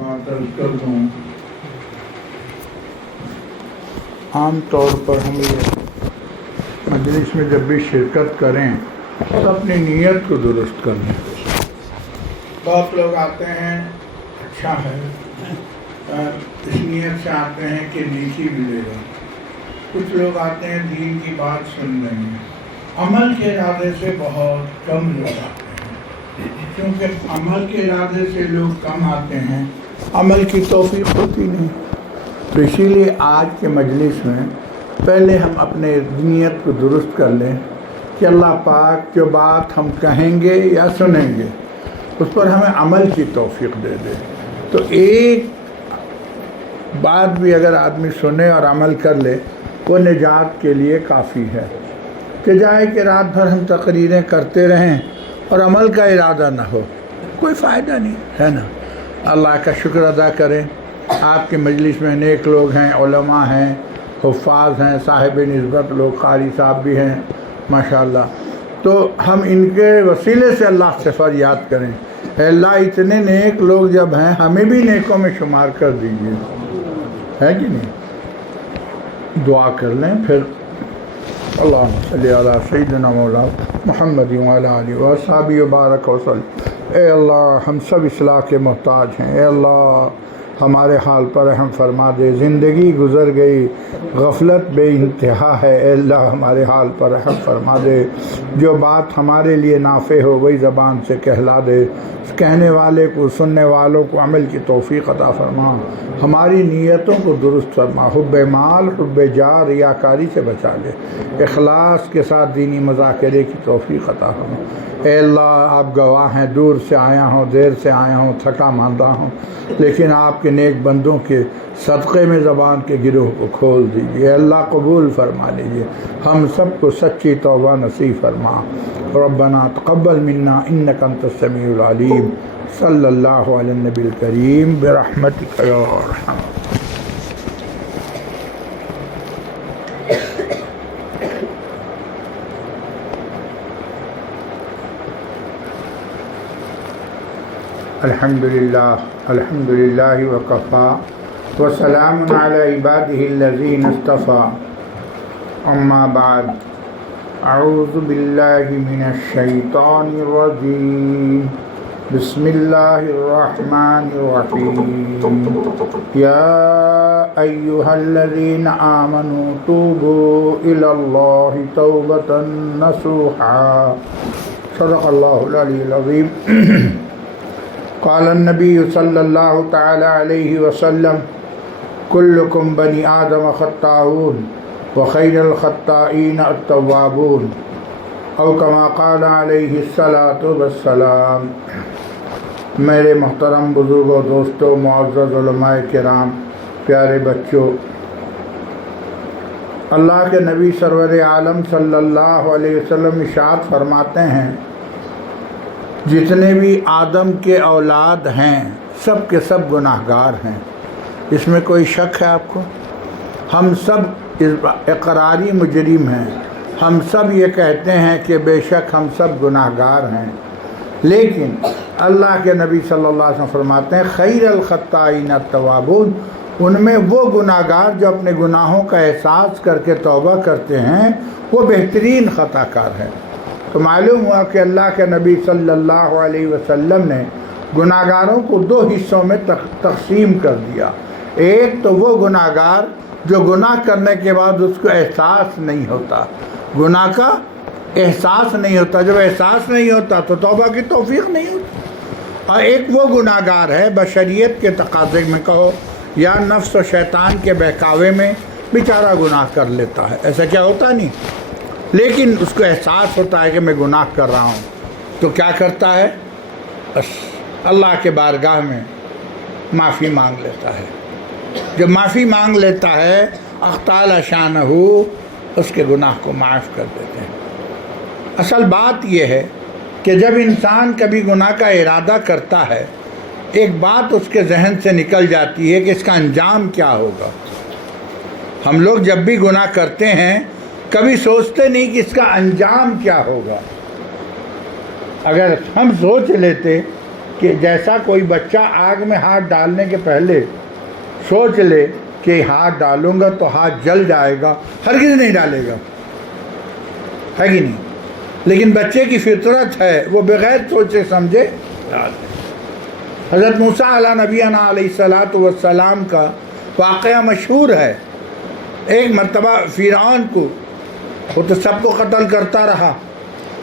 کر دوں۔ عام طور پر ہم یہ مجلس میں جب بھی شرکت کریں تو اپنی نیت کو درست کر لیں۔ بہت لوگ آتے ہیں، اچھا ہے، اس نیت سے آتے ہیں کہ نیکی ملے گا۔ کچھ لوگ آتے ہیں دین کی بات سن رہے ہیں، عمل کے ارادے سے بہت کم لوگ آتے ہیں، کیونکہ عمل کے ارادے سے لوگ کم آتے ہیں، عمل کی توفیق ہوتی نہیں۔ تو اسی لیے آج کے مجلس میں پہلے ہم اپنے نیت کو درست کر لیں کہ اللہ پاک جو بات ہم کہیں گے یا سنیں گے اس پر ہمیں عمل کی توفیق دے دے۔ تو ایک بات بھی اگر آدمی سنے اور عمل کر لے وہ نجات کے لیے کافی ہے، کہ جائے کہ رات بھر ہم تقریریں کرتے رہیں اور عمل کا ارادہ نہ ہو، کوئی فائدہ نہیں ہے نا۔ اللہ کا شکر ادا کریں، آپ کے مجلس میں نیک لوگ ہیں، علماء ہیں، حفاظ ہیں، صاحب نسبت لوگ، قاری صاحب بھی ہیں ماشاءاللہ۔ تو ہم ان کے وسیلے سے اللہ سے فریاد کریں، اے اللہ اتنے نیک لوگ جب ہیں ہمیں بھی نیکوں میں شمار کر دیجیے، ہے کہ نہیں؟ دعا کر لیں پھر۔ اللہم صلی علی سیدنا مولا محمد وعلی آلہ وصحبہ وبارک وسلم۔ اے اللہ ہم سب اصلاح کے محتاج ہیں، اے اللہ ہمارے حال پر رحم فرما دے۔ زندگی گزر گئی، غفلت بے انتہا ہے، اے اللہ ہمارے حال پر رحم فرما دے۔ جو بات ہمارے لیے نافع ہو وہی زبان سے کہلا دے، کہنے والے کو، سننے والوں کو عمل کی توفیق عطا فرما۔ ہماری نیتوں کو درست فرما، حب مال، حب جاہ، ریاکاری سے بچا لے، اخلاص کے ساتھ دینی مذاکرے کی توفیق عطا فرما۔ اے اللہ آپ گواہ ہیں، دور سے آیا ہوں، دیر سے آیا ہوں، تھکا ماندہ ہوں، لیکن آپ کے نیک بندوں کے صدقے میں زبان کے گروہ کو کھول دیجیے۔ اے اللہ قبول فرما لیجیے، ہم سب کو سچی توبہ نصیب فرما۔ ربنا تقبل منا انک انت السمیع العلیم۔ صلی اللہ علی النبی الکریم برحمتک یا ارحم۔ الحمد للہ وکفا وسلام علی عبادہ الذین اصطفیٰ، اما بعد، اعوذ باللہ من الشیطان الرجیم، بسم اللہ الرحمن الرحیم، یا ایہا الذین آمنوا توبوا الی اللہ توبۃ نصوحا۔ صدق اللہ العلی العظیم۔ قال النبی صلی اللہ تعالی علیہ وسلم، کلکم بنی آدم خطاؤون وخیر الخطائین التوابون، او کما قال علیہ الصلاۃ والسلام۔ میرے محترم بزرگوں، دوستوں، معزز علماء کرام، پیارے بچوں، اللہ کے نبی سرور عالم صلی اللہ علیہ وسلم ارشاد فرماتے ہیں، جتنے بھی آدم کے اولاد ہیں سب کے سب گناہ گار ہیں۔ اس میں کوئی شک ہے آپ کو؟ ہم سب اقراری مجرم ہیں، ہم سب یہ کہتے ہیں کہ بے شک ہم سب گناہ گار ہیں، لیکن اللہ کے نبی صلی اللہ علیہ وسلم فرماتے ہیں خیر الخطائین التوابون، ان میں وہ گناہ گار جو اپنے گناہوں کا احساس کر کے توبہ کرتے ہیں وہ بہترین خطا کار ہیں۔ تو معلوم ہوا کہ اللہ کے نبی صلی اللہ علیہ وسلم نے گناہ گاروں کو دو حصوں میں تقسیم کر دیا۔ ایک تو وہ گناہ گار جو گناہ کرنے کے بعد اس کو احساس نہیں ہوتا، گناہ کا احساس نہیں ہوتا، جب احساس نہیں ہوتا تو توبہ کی توفیق نہیں ہوتی۔ اور ایک وہ گناہ گار ہے بشریت کے تقاضے میں کہو یا نفس و شیطان کے بہکاوے میں بیچارہ گناہ کر لیتا ہے، ایسا کیا ہوتا نہیں، لیکن اس کو احساس ہوتا ہے کہ میں گناہ کر رہا ہوں، تو کیا کرتا ہے؟ بس اللہ کے بارگاہ میں معافی مانگ لیتا ہے۔ جب معافی مانگ لیتا ہے اختال شانہ، اس کے گناہ کو معاف کر دیتے ہیں۔ اصل بات یہ ہے کہ جب انسان کبھی گناہ کا ارادہ کرتا ہے ایک بات اس کے ذہن سے نکل جاتی ہے کہ اس کا انجام کیا ہوگا۔ ہم لوگ جب بھی گناہ کرتے ہیں کبھی سوچتے نہیں کہ اس کا انجام کیا ہوگا۔ اگر ہم سوچ لیتے کہ جیسا کوئی بچہ آگ میں ہاتھ ڈالنے کے پہلے سوچ لے کہ ہاتھ ڈالوں گا تو ہاتھ جل جائے گا، ہرگز نہیں ڈالے گا، ہے کہ نہیں؟ لیکن بچے کی فطرت ہے، وہ بغیر سوچے سمجھے ڈالتے۔ حضرت موسیٰ علیہ نبینا علیہ السلام کا واقعہ مشہور ہے۔ ایک مرتبہ فرعون کو، وہ تو سب کو قتل کرتا رہا،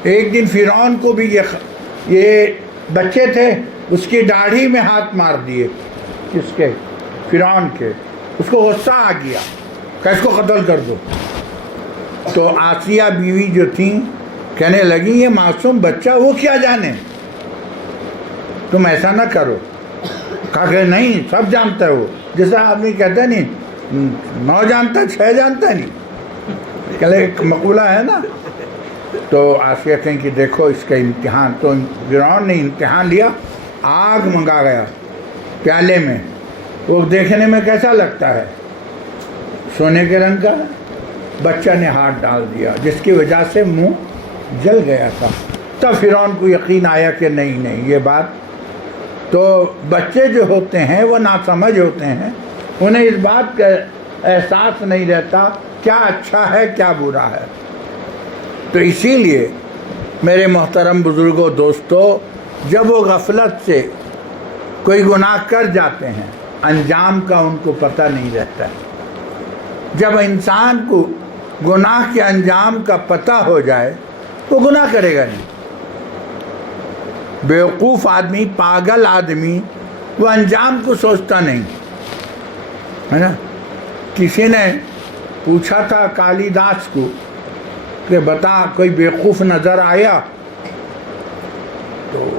ایک دن فرعون کو بھی یہ بچے تھے، اس کی داڑھی میں ہاتھ مار دیے، کس کے؟ فرعون کے۔ اس کو غصہ آ گیا کہ اس کو قتل کر دو۔ تو آسیہ بیوی جو تھیں کہنے لگی یہ معصوم بچہ، وہ کیا جانے، تم ایسا نہ کرو۔ کہا کہ نہیں، سب جانتا ہے وہ، جیسا آدمی کہتا ہے نہیں 9 جانتا 6 جانتا نہیں، کہ ایک مقولہ ہے نا۔ تو آسیہ کہیں کہ دیکھو اس کا امتحان، تو فرعون نے امتحان لیا، آگ منگا گیا پیالے میں، وہ دیکھنے میں کیسا لگتا ہے؟ سونے کے رنگ کا۔ بچہ نے ہاتھ ڈال دیا جس کی وجہ سے منہ جل گیا تھا۔ تب فرعون کو یقین آیا کہ نہیں یہ بات، تو بچے جو ہوتے ہیں وہ ناسمجھ ہوتے ہیں، انہیں اس بات کا احساس نہیں رہتا کیا اچھا ہے کیا برا ہے۔ تو اسی لیے میرے محترم بزرگوں، دوستو، جب وہ غفلت سے کوئی گناہ کر جاتے ہیں، انجام کا ان کو پتہ نہیں رہتا ہے۔ جب انسان کو گناہ کے انجام کا پتہ ہو جائے وہ گناہ کرے گا نہیں۔ بیوقوف آدمی، پاگل آدمی، وہ انجام کو سوچتا نہیں ہے نا۔ کسی نے پوچھا تھا کالی داس کو کہ بتا کوئی بیوقوف نظر آیا؟ تو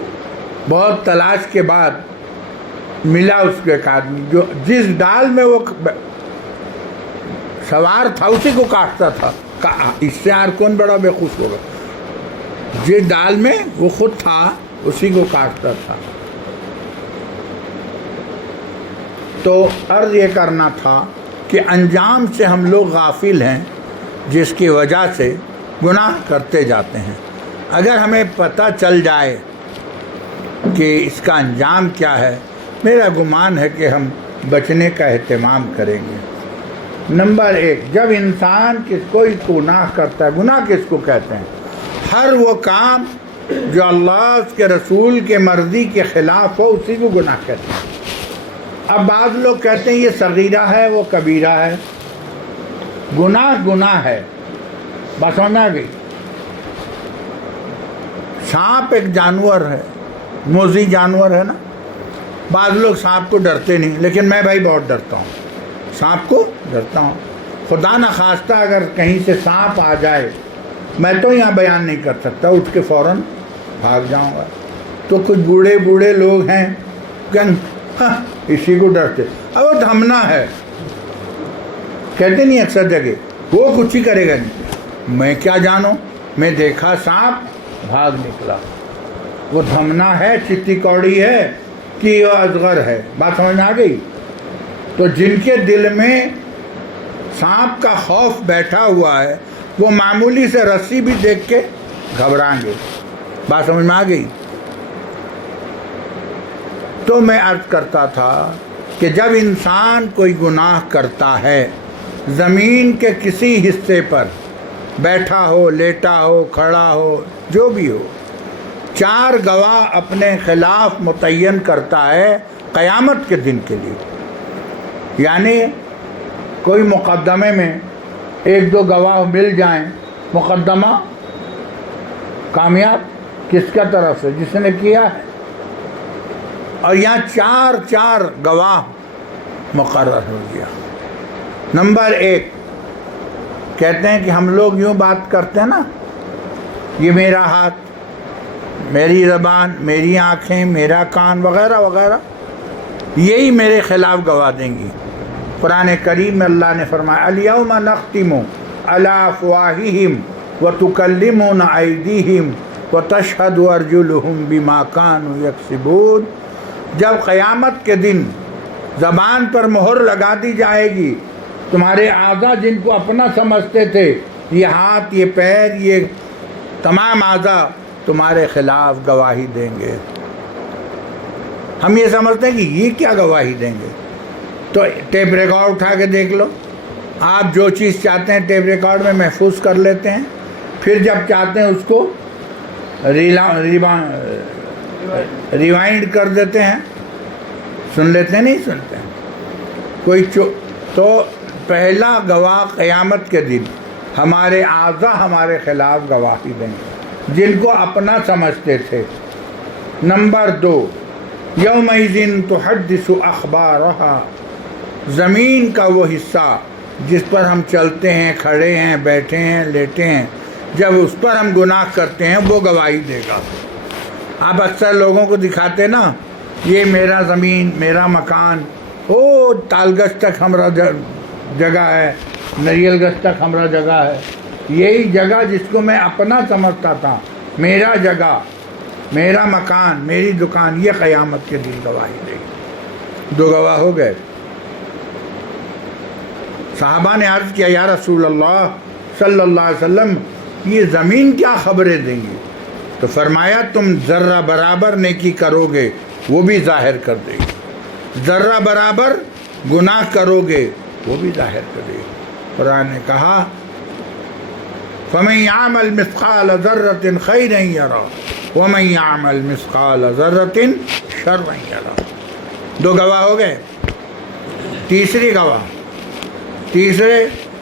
بہت تلاش کے بعد ملا اس کو ایک آدمی جو جس ڈال میں وہ سوار تھا اسی کو کاٹتا تھا۔ اس سے اور کون بڑا بیوقوف ہوگا؟ جس ڈال میں وہ خود تھا اسی کو کاٹتا تھا۔ تو عرض یہ کرنا تھا کہ انجام سے ہم لوگ غافل ہیں، جس کی وجہ سے گناہ کرتے جاتے ہیں۔ اگر ہمیں پتہ چل جائے کہ اس کا انجام کیا ہے، میرا گمان ہے کہ ہم بچنے کا اہتمام کریں گے۔ نمبر 1، جب انسان کوئی گناہ کرتا ہے، گناہ کس کو کہتے ہیں؟ ہر وہ کام جو اللہ اس کے رسول کے مرضی کے خلاف ہو اسی کو گناہ کہتے ہیں۔ اب بعض لوگ کہتے ہیں یہ صغیرہ ہے وہ کبیرہ ہے۔ گناہ ہے، بس سمجھ آ گئی۔ سانپ ایک جانور ہے، موذی جانور ہے نا۔ بعض لوگ سانپ کو ڈرتے نہیں، لیکن میں بھائی بہت ڈرتا ہوں، سانپ کو ڈرتا ہوں۔ خدا نخواستہ اگر کہیں سے سانپ آ جائے، میں تو یہاں بیان نہیں کر سکتا، اٹھ کے فوراً بھاگ جاؤں گا۔ تو کچھ بوڑھے لوگ ہیں کہ اسی کو ڈرتے، اب وہ دھمنا ہے، کہتے نہیں اکثر جگہ وہ کچھ ہی کرے گا نہیں، میں کیا جانوں، میں دیکھا سانپ بھاگ نکلا، وہ دھمنا ہے، چٹی کوڑی ہے کہ وہ ازغر ہے۔ بات سمجھ میں آ گئی؟ تو جن کے دل میں سانپ کا خوف بیٹھا ہوا ہے وہ معمولی سے رسی بھی دیکھ کے گھبرائیں گے۔ بات سمجھ میں آ گئی؟ تو میں عرض کرتا تھا کہ جب انسان کوئی گناہ کرتا ہے، زمین کے کسی حصے پر بیٹھا ہو، لیٹا ہو، کھڑا ہو، جو بھی ہو، 4 گواہ اپنے خلاف متعین کرتا ہے قیامت کے دن کے لیے۔ یعنی کوئی مقدمے میں 1-2 گواہ مل جائیں، مقدمہ کامیاب کس کا طرف سے؟ جس نے کیا ہے۔ اور یہاں 4 گواہ مقرر ہو گیا۔ نمبر 1، کہتے ہیں کہ ہم لوگ یوں بات کرتے ہیں نا، یہ میرا ہاتھ، میری زبان، میری آنکھیں، میرا کان وغیرہ وغیرہ، یہی میرے خلاف گواہ دیں گی۔ قرآن کریم میں اللہ نے فرمایا الیوم نختم علی افواہہم وتکلمنا ایدیہم وتشہد ارجلہم بما کانوا یکسبون۔ جب قیامت کے دن زبان پر مہر لگا دی جائے گی، تمہارے اعضاء جن کو اپنا سمجھتے تھے، یہ ہاتھ، یہ پیر، یہ تمام اعضاء تمہارے خلاف گواہی دیں گے۔ ہم یہ سمجھتے ہیں کہ یہ کیا گواہی دیں گے. تو ٹیپ ریکارڈ اٹھا کے دیکھ لو، آپ جو چیز چاہتے ہیں ٹیپ ریکارڈ میں محفوظ کر لیتے ہیں، پھر جب چاہتے ہیں اس کو ریوائنڈ کر دیتے ہیں، سن لیتے ہیں، نہیں سنتے ہیں. تو پہلا گواہ قیامت کے دن ہمارے اعضاء ہمارے خلاف گواہی دیں گے جن کو اپنا سمجھتے تھے. نمبر 2، یومئذ تحدث اخبارہا، زمین کا وہ حصہ جس پر ہم چلتے ہیں، کھڑے ہیں، بیٹھے ہیں، لیٹے ہیں، جب اس پر ہم گناہ کرتے ہیں وہ گواہی دے گا. آپ اکثر لوگوں کو دکھاتے نا، یہ میرا زمین، میرا مکان، او تالگچ تک ہمارا جگہ ہے، نریل گچ تک ہمارا جگہ ہے. یہی جگہ جس کو میں اپنا سمجھتا تھا، میرا جگہ، میرا مکان، میری دکان، یہ قیامت کے دن گواہی دے گی. 2 گواہ ہو گئے. صحابہ نے عرض کیا، یا رسول اللہ صلی اللہ علیہ وسلم، یہ زمین کیا خبریں دیں گی؟ تو فرمایا تم ذرہ برابر نیکی کرو گے وہ بھی ظاہر کر دے گی، ذرہ برابر گناہ کرو گے وہ بھی ظاہر کر دے گی. قرآن نے کہا فَمَن يَعْمَلْ مِثْقَالَ ذَرَّةٍ خَيْرًا يَرَهُ وَمَن يَعْمَلْ مِثْقَالَ ذَرَّةٍ شَرًّا يَرَهُ. 2 گواہ ہو گئے. تیسری گواہ، تیسرے،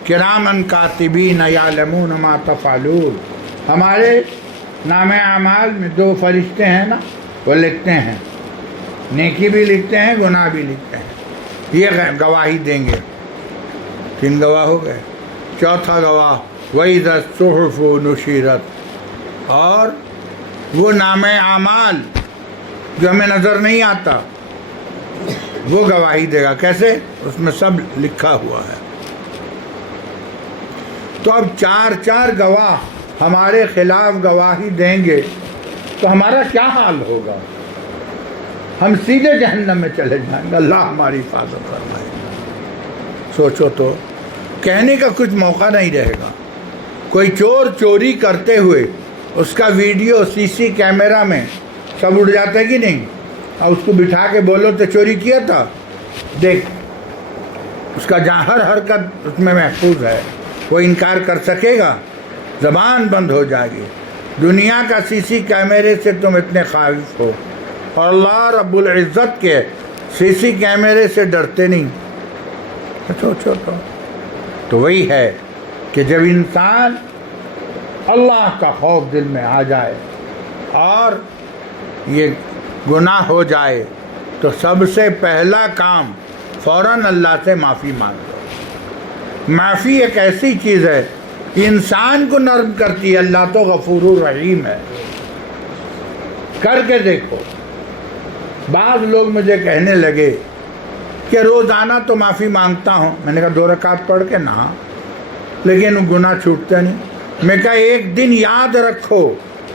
کرامن کاتبین یعلمون ما تفعلون، ہمارے نام اعمال میں 2 فرشتے ہیں نا، وہ لکھتے ہیں، نیکی بھی لکھتے ہیں، گناہ بھی لکھتے ہیں. یہ گواہی دیں گے. 3 گواہ ہو گئے. چوتھا گواہ، وَإِذَا الصُّحُفُ نُشِرَتْ، اور وہ نام اعمال جو ہمیں نظر نہیں آتا وہ گواہی دے گا. کیسے؟ اس میں سب لکھا ہوا ہے. تو اب 4 گواہ ہمارے خلاف گواہی دیں گے تو ہمارا کیا حال ہوگا؟ ہم سیدھے جہنم میں چلے جائیں گے. اللہ ہماری حفاظت فرمائے. سوچو تو، کہنے کا کچھ موقع نہیں رہے گا. کوئی چور چوری کرتے ہوئے اس کا ویڈیو CC کیمرہ میں سب اڑ جاتا ہے کہ نہیں؟ اور اس کو بٹھا کے بولو تو چوری کیا تھا، دیکھ اس کا جہاں ہر حرکت اس میں محفوظ ہے. وہ انکار کر سکے گا؟ زبان بند ہو جائے گی. دنیا کا CC کیمرے سے تم اتنے خائف ہو اور اللہ رب العزت کے CC کیمرے سے ڈرتے نہیں. سوچو تو وہی ہے کہ جب انسان اللہ کا خوف دل میں آ جائے اور یہ گناہ ہو جائے تو سب سے پہلا کام فوراً اللہ سے معافی مانگو. معافی ایک ایسی چیز ہے انسان کو نرم کرتی ہے. اللہ تو غفور الرحیم ہے. کر کے دیکھو. بعض لوگ مجھے کہنے لگے کہ روزانہ تو معافی مانگتا ہوں. میں نے کہا 2 رکعت پڑھ کے نہا، لیکن گناہ چھوٹتے نہیں. میں کہا ایک دن یاد رکھو،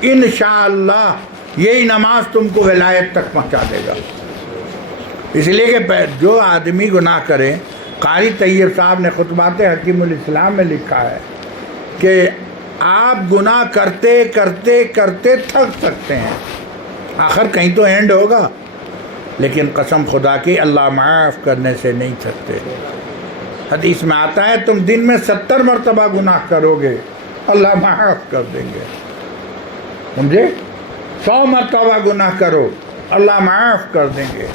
انشاءاللہ یہی نماز تم کو ولایت تک پہنچا دے گا. اس لیے کہ جو آدمی گناہ کرے، قاری طیب صاحب نے خطبات حکیم الاسلام میں لکھا ہے کہ آپ گناہ کرتے کرتے کرتے تھک سکتے ہیں، آخر کہیں تو اینڈ ہوگا، لیکن قسم خدا کی اللہ معاف کرنے سے نہیں تھکتے. حدیث میں آتا ہے تم دن میں 70 مرتبہ گناہ کرو گے اللہ معاف کر دیں گے. سمجھے؟ 100 مرتبہ گناہ کرو اللہ معاف کر دیں گے.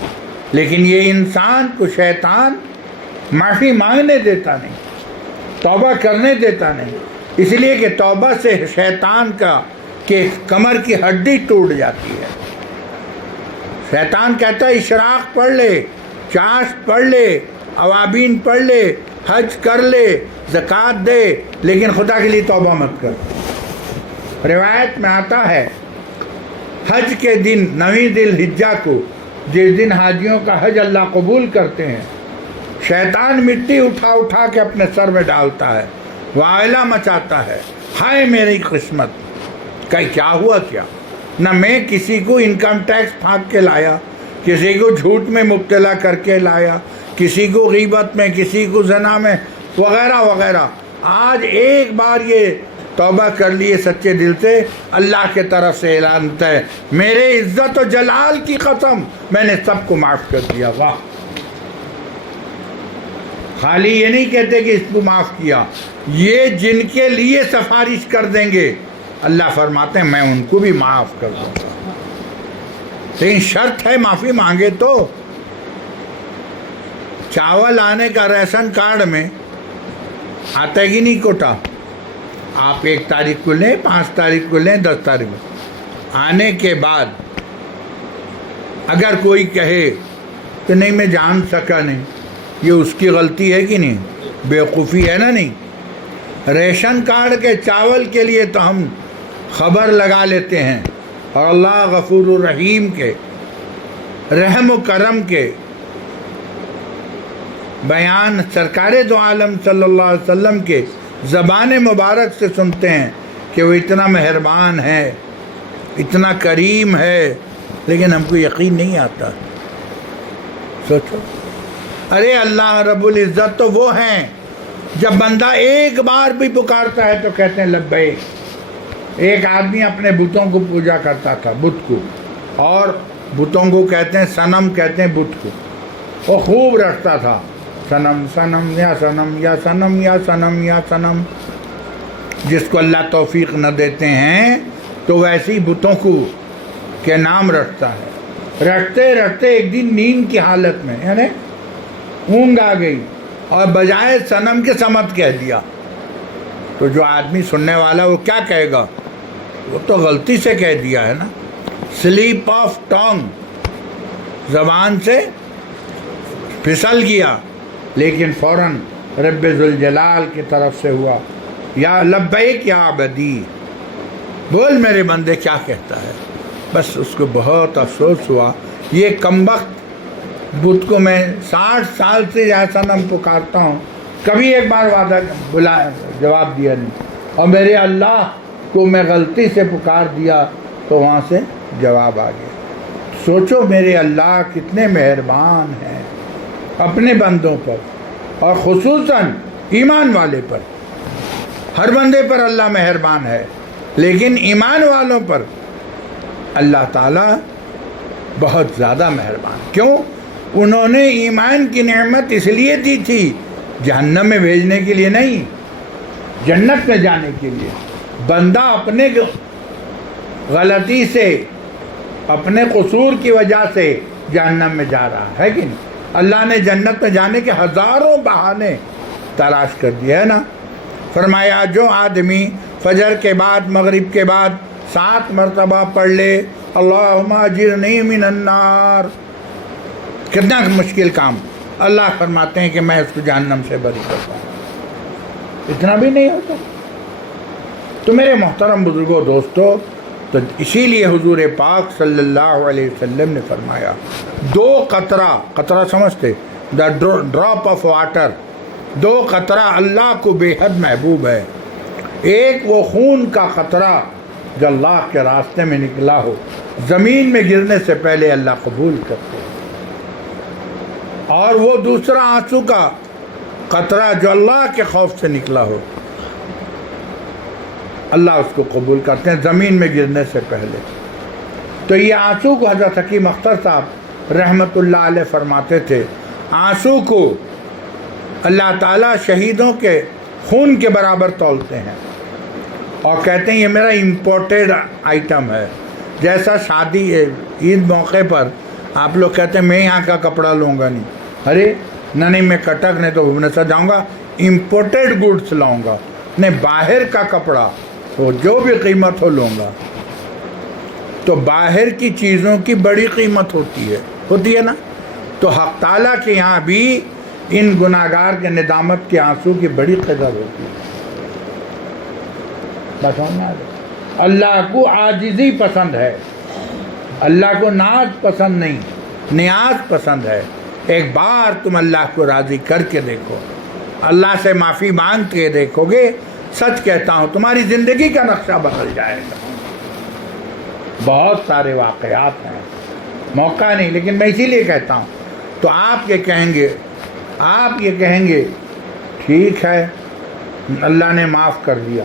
لیکن یہ انسان کو شیطان معافی مانگنے دیتا نہیں، توبہ کرنے دیتا نہیں. اس لیے کہ توبہ سے شیطان کا کہ کمر کی ہڈی ٹوٹ جاتی ہے. شیطان کہتا ہے اشراق پڑھ لے، چاشت پڑھ لے، اوابین پڑھ لے، حج کر لے، زکوٰۃ دے، لیکن خدا کے لیے توبہ مت کر. روایت میں آتا ہے حج کے دن 9 ذی الحجہ کو، جس دن حاجیوں کا حج اللہ قبول کرتے ہیں، شیطان مٹی اٹھا اٹھا کے اپنے سر میں ڈالتا ہے، وائلہ مچاتا ہے، ہائے میری قسمت. کہ کیا ہوا کیا؟ نہ میں کسی کو انکم ٹیکس پھانک کے لایا، کسی کو جھوٹ میں مبتلا کر کے لایا، کسی کو غیبت میں، کسی کو زنا میں، وغیرہ وغیرہ. آج ایک بار یہ توبہ کر لیے سچے دل سے، اللہ کے طرف سے اعلان ہوتا ہے میرے عزت و جلال کی قسم میں نے سب کو معاف کر دیا۔ واہ! خالی یہ نہیں کہتے کہ اس کو معاف کیا، یہ جن کے لیے سفارش کر دیں گے اللہ فرماتے ہیں میں ان کو بھی معاف کر دوں گا، لیکن شرط ہے معافی مانگے تو۔ چاول آنے کا ریشن کارڈ میں آتا ہے کہ نہیں کوٹا؟ آپ 1 تاریخ کو لیں، 5 تاریخ کو لیں، 10 تاریخ کو آنے کے بعد اگر کوئی کہے کہ نہیں میں جان سکا نہیں، یہ اس کی غلطی ہے کہ نہیں؟ بیوقوفی ہے نا؟ نہیں، ریشن کارڈ کے چاول کے لیے تو ہم خبر لگا لیتے ہیں، اور اللہ غفور الرحیم کے رحم و کرم کے بیان سرکار دو عالم صلی اللہ علیہ وسلم کے زبان مبارک سے سنتے ہیں کہ وہ اتنا مہربان ہے، اتنا کریم ہے، لیکن ہم کو یقین نہیں آتا۔ سوچو، ارے اللہ رب العزت تو وہ ہیں جب بندہ ایک بار بھی پکارتا ہے تو کہتے ہیں لبیک۔ ایک آدمی اپنے بتوں کو پوجا کرتا تھا، بت کو، اور بتوں کو کہتے ہیں صنم، کہتے ہیں بت کو، وہ خوب رکھتا تھا صنم صنم یا صنم یا صنم یا صنم یا صنم۔ جس کو اللہ توفیق نہ دیتے ہیں تو ویسی بتوں کو کے نام رکھتا ہے، رکھتے رکھتے ایک دن نیند کی حالت میں یعنی اونگ آ گئی اور بجائے صنم کے صمد کہہ دیا، تو جو آدمی سننے والا وہ کیا کہے گا؟ وہ تو غلطی سے کہہ دیا ہے نا، سلیپ آف ٹانگ، زبان سے پھسل گیا، لیکن فوراً رب ذوالجلال کی طرف سے ہوا یا لبیک یا عبدی، بول میرے بندے کیا کہتا ہے۔ بس اس کو بہت افسوس ہوا، یہ کمبخت بت کو میں 60 سال سے یا صنم پکارتا ہوں، کبھی ایک بار جواب دیا نہیں، اور میرے اللہ کو میں غلطی سے پکار دیا تو وہاں سے جواب آ گیا۔ سوچو میرے اللہ کتنے مہربان ہیں اپنے بندوں پر، اور خصوصاً ایمان والے پر۔ ہر بندے پر اللہ مہربان ہے، لیکن ایمان والوں پر اللہ تعالیٰ بہت زیادہ مہربان۔ کیوں؟ انہوں نے ایمان کی نعمت اس لیے دی تھی جہنم میں بھیجنے کے لیے نہیں، جنت میں جانے کے لیے۔ بندہ اپنے غلطی سے، اپنے قصور کی وجہ سے جہنم میں جا رہا ہے کہ نہیں؟ اللہ نے جنت میں جانے کے ہزاروں بہانے تلاش کر دیے ہے نا۔ فرمایا جو آدمی فجر کے بعد، مغرب کے بعد 7 مرتبہ پڑھ لے اللہم اجرنی من النار، کتنا مشکل کام، اللہ فرماتے ہیں کہ میں اس کو جہنم سے بری کرتا ہوں۔ اتنا بھی نہیں ہوتا؟ تو میرے محترم بزرگوں، دوستو، تو اسی لیے حضور پاک صلی اللہ علیہ وسلم نے فرمایا 2 قطرہ، قطرہ سمجھتے؟ دا ڈراپ آف واٹر، 2 قطرہ اللہ کو بے حد محبوب ہے۔ ایک وہ خون کا قطرہ جو اللہ کے راستے میں نکلا ہو، زمین میں گرنے سے پہلے اللہ قبول کرتے ہیں، اور وہ دوسرا آنسو کا قطرہ جو اللہ کے خوف سے نکلا ہو، اللہ اس کو قبول کرتے ہیں زمین میں گرنے سے پہلے۔ تو یہ آنسو کو حضرت حکیم اختر صاحب رحمت اللہ علیہ فرماتے تھے، آنسو کو اللہ تعالیٰ شہیدوں کے خون کے برابر تولتے ہیں، اور کہتے ہیں یہ میرا امپورٹیڈ آئٹم ہے۔ جیسا شادی عید موقع پر آپ لوگ کہتے ہیں میں یہاں کا کپڑا لوں گا نہیں، ارے نہیں میں کٹک نہیں تو بھبنیسر جاؤں گا، امپورٹیڈ گوڈس لاؤں گا، نہیں باہر کا کپڑا تو جو بھی قیمت ہو لوں گا۔ تو باہر کی چیزوں کی بڑی قیمت ہوتی ہے نا۔ تو حق تعالیٰ کے یہاں بھی ان گناہگار کے ندامت کے آنسو کی بڑی قدر ہوتی ہے۔ اللہ کو عاجزی پسند ہے، اللہ کو ناز پسند نہیں، نیاز پسند ہے۔ ایک بار تم اللہ کو راضی کر کے دیکھو، اللہ سے معافی مانگ کے دیکھو گے، سچ کہتا ہوں تمہاری زندگی کا نقشہ بدل جائے گا۔ بہت سارے واقعات ہیں، موقع نہیں، لیکن میں اسی لیے کہتا ہوں۔ تو آپ یہ کہیں گے ٹھیک ہے اللہ نے معاف کر دیا،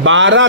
12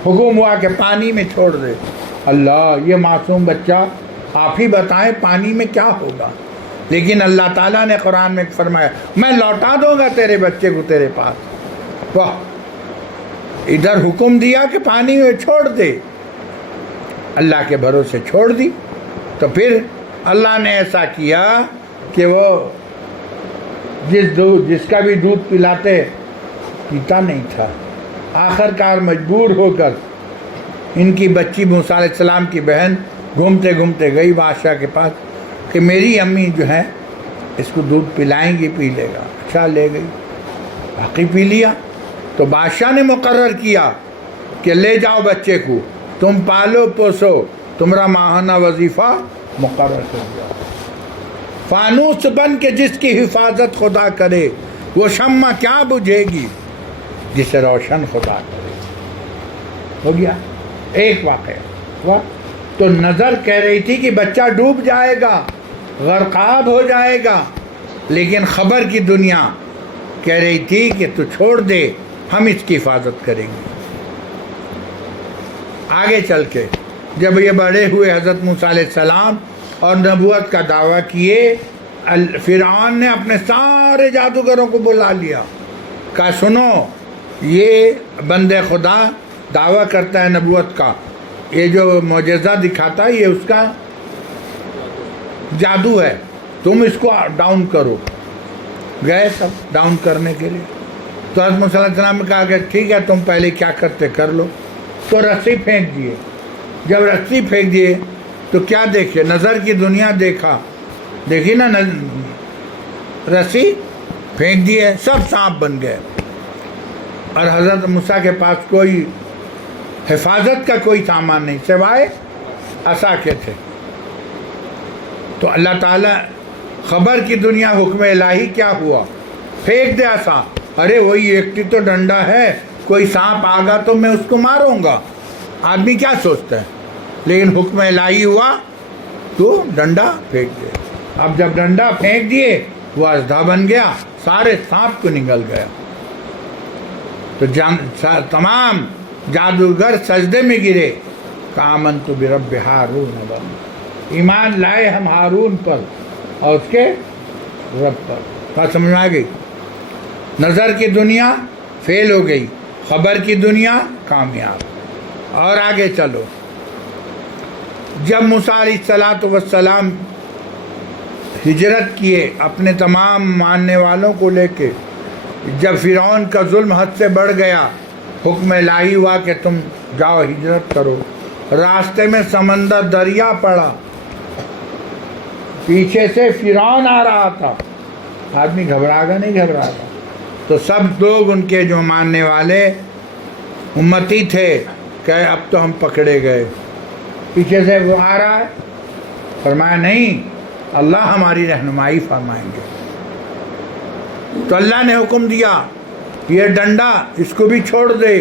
حکم ہوا کہ پانی میں چھوڑ دے. اللہ، یہ معصوم بچہ، آپ ہی بتائیں پانی میں کیا ہوگا. لیکن اللہ تعالیٰ نے قرآن میں فرمایا میں لوٹا دوں گا تیرے بچے کو تیرے پاس. واہ، ادھر حکم دیا کہ پانی میں چھوڑ دے، اللہ کے بھروسے چھوڑ دی. تو پھر اللہ نے ایسا کیا کہ وہ جس کا بھی دودھ پلاتے پیتا نہیں تھا. آخر کار مجبور ہو کر ان کی بچی موسیٰ علیہ السلام کی بہن گھومتے گھومتے گئی بادشاہ کے پاس کہ میری امی جو ہے اس کو دودھ پلائیں گی، پی لے گا. اچھا، لے گئی، باقی پی لیا. تو بادشاہ نے مقرر کیا کہ لے جاؤ بچے کو، تم پالو پوسو، تمہارا ماہانہ وظیفہ مقرر کر دیا. فانوس بن کے جس کی حفاظت خدا کرے، وہ شمع کیا بجھے گی جسے روشن خدا کرے. ہو گیا ایک واقعہ ہوا. تو نظر کہہ رہی تھی کہ بچہ ڈوب جائے گا، غرقاب ہو جائے گا، لیکن خبر کی دنیا کہہ رہی تھی کہ تو چھوڑ دے، ہم اس کی حفاظت کریں گے. آگے چل کے جب یہ بڑے ہوئے حضرت موسیٰ علیہ السلام اور نبوت کا دعویٰ کیے، فرعون نے اپنے سارے جادوگروں کو بلا لیا، کہا سنو یہ بندے خدا دعویٰ کرتا ہے نبوت کا، یہ جو معجزہ دکھاتا ہے یہ اس کا جادو ہے، تم اس کو ڈاؤن کرو. گئے سب ڈاؤن کرنے کے لیے. تو حضرت موسیٰ علیہ السلام نے کہا کہ ٹھیک ہے تم پہلے کیا کرتے کر لو. تو رسی پھینک دیے. جب رسی پھینک دیے تو کیا دیکھے؟ نظر کی دنیا دیکھا، دیکھی نا، رسی پھینک دیے، سب سانپ بن گئے. اور حضرت موسیٰ کے پاس کوئی حفاظت کا کوئی سامان نہیں سوائے عصا کے تھے. تو اللہ تعالیٰ خبر کی دنیا، حکم الہی کیا ہوا؟ پھینک دے عصا. ارے وہی ایک تو ڈنڈا ہے، کوئی سانپ آگا تو میں اس کو ماروں گا، آدمی کیا سوچتا ہے. لیکن حکم الہی ہوا تو ڈنڈا پھینک دے. اب جب ڈنڈا پھینک دیے وہ اژدھا بن گیا، سارے سانپ کو نگل گیا. تو تمام جادوگر سجدے میں گرے. آمنت برب ہارون، ایمان لائے ہم ہارون پر اور اس کے رب پر. بات سمجھ میں آ گئی؟ نظر کی دنیا فیل ہو گئی، خبر کی دنیا کامیاب. اور آگے چلو. جب موسیٰ علیہ السلام ہجرت کیے اپنے تمام ماننے والوں کو لے کے، جب فرعون کا ظلم حد سے بڑھ گیا، حکم الہی ہوا کہ تم جاؤ ہجرت کرو. راستے میں سمندر دریا پڑا، پیچھے سے فرعون آ رہا تھا. آدمی گھبرا گا نہیں گھبرا گا. تو سب لوگ ان کے جو ماننے والے امتی تھے کہ اب تو ہم پکڑے گئے. پیچھے سے وہ آ رہا ہے، فرمایا نہیں، اللہ ہماری رہنمائی فرمائیں گے. تو اللہ نے حکم دیا یہ ڈنڈا اس کو بھی چھوڑ دے.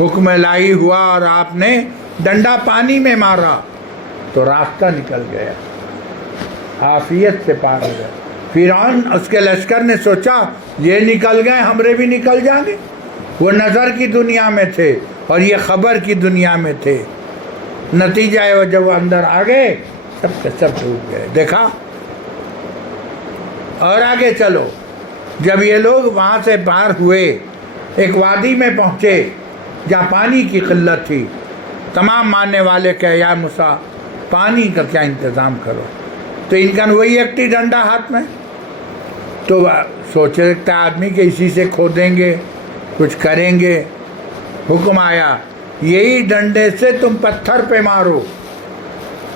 حکم الہی ہوا اور آپ نے ڈنڈا پانی میں مارا تو راستہ نکل گیا، عافیت سے پار ہو گیا. فرعون اس کے لشکر نے سوچا یہ نکل گئے ہمارے بھی نکل جائیں گے. وہ نظر کی دنیا میں تھے اور یہ خبر کی دنیا میں تھے. نتیجہ ہے جب وہ اندر آ گئے سب کے سب ڈوب گئے. دیکھا. اور آگے چلو. جب یہ لوگ وہاں سے پار ہوئے، ایک وادی میں پہنچے جہاں پانی کی قلت تھی. تمام ماننے والے کہ یا موسیٰ پانی کا کیا انتظام کرو. تو ان کا وہی ایکٹی ڈنڈا ہاتھ میں. تو سوچ رکھتا آدمی کہ اسی سے کھودیں گے کچھ کریں گے. حکم آیا یہی ڈنڈے سے تم پتھر پہ مارو،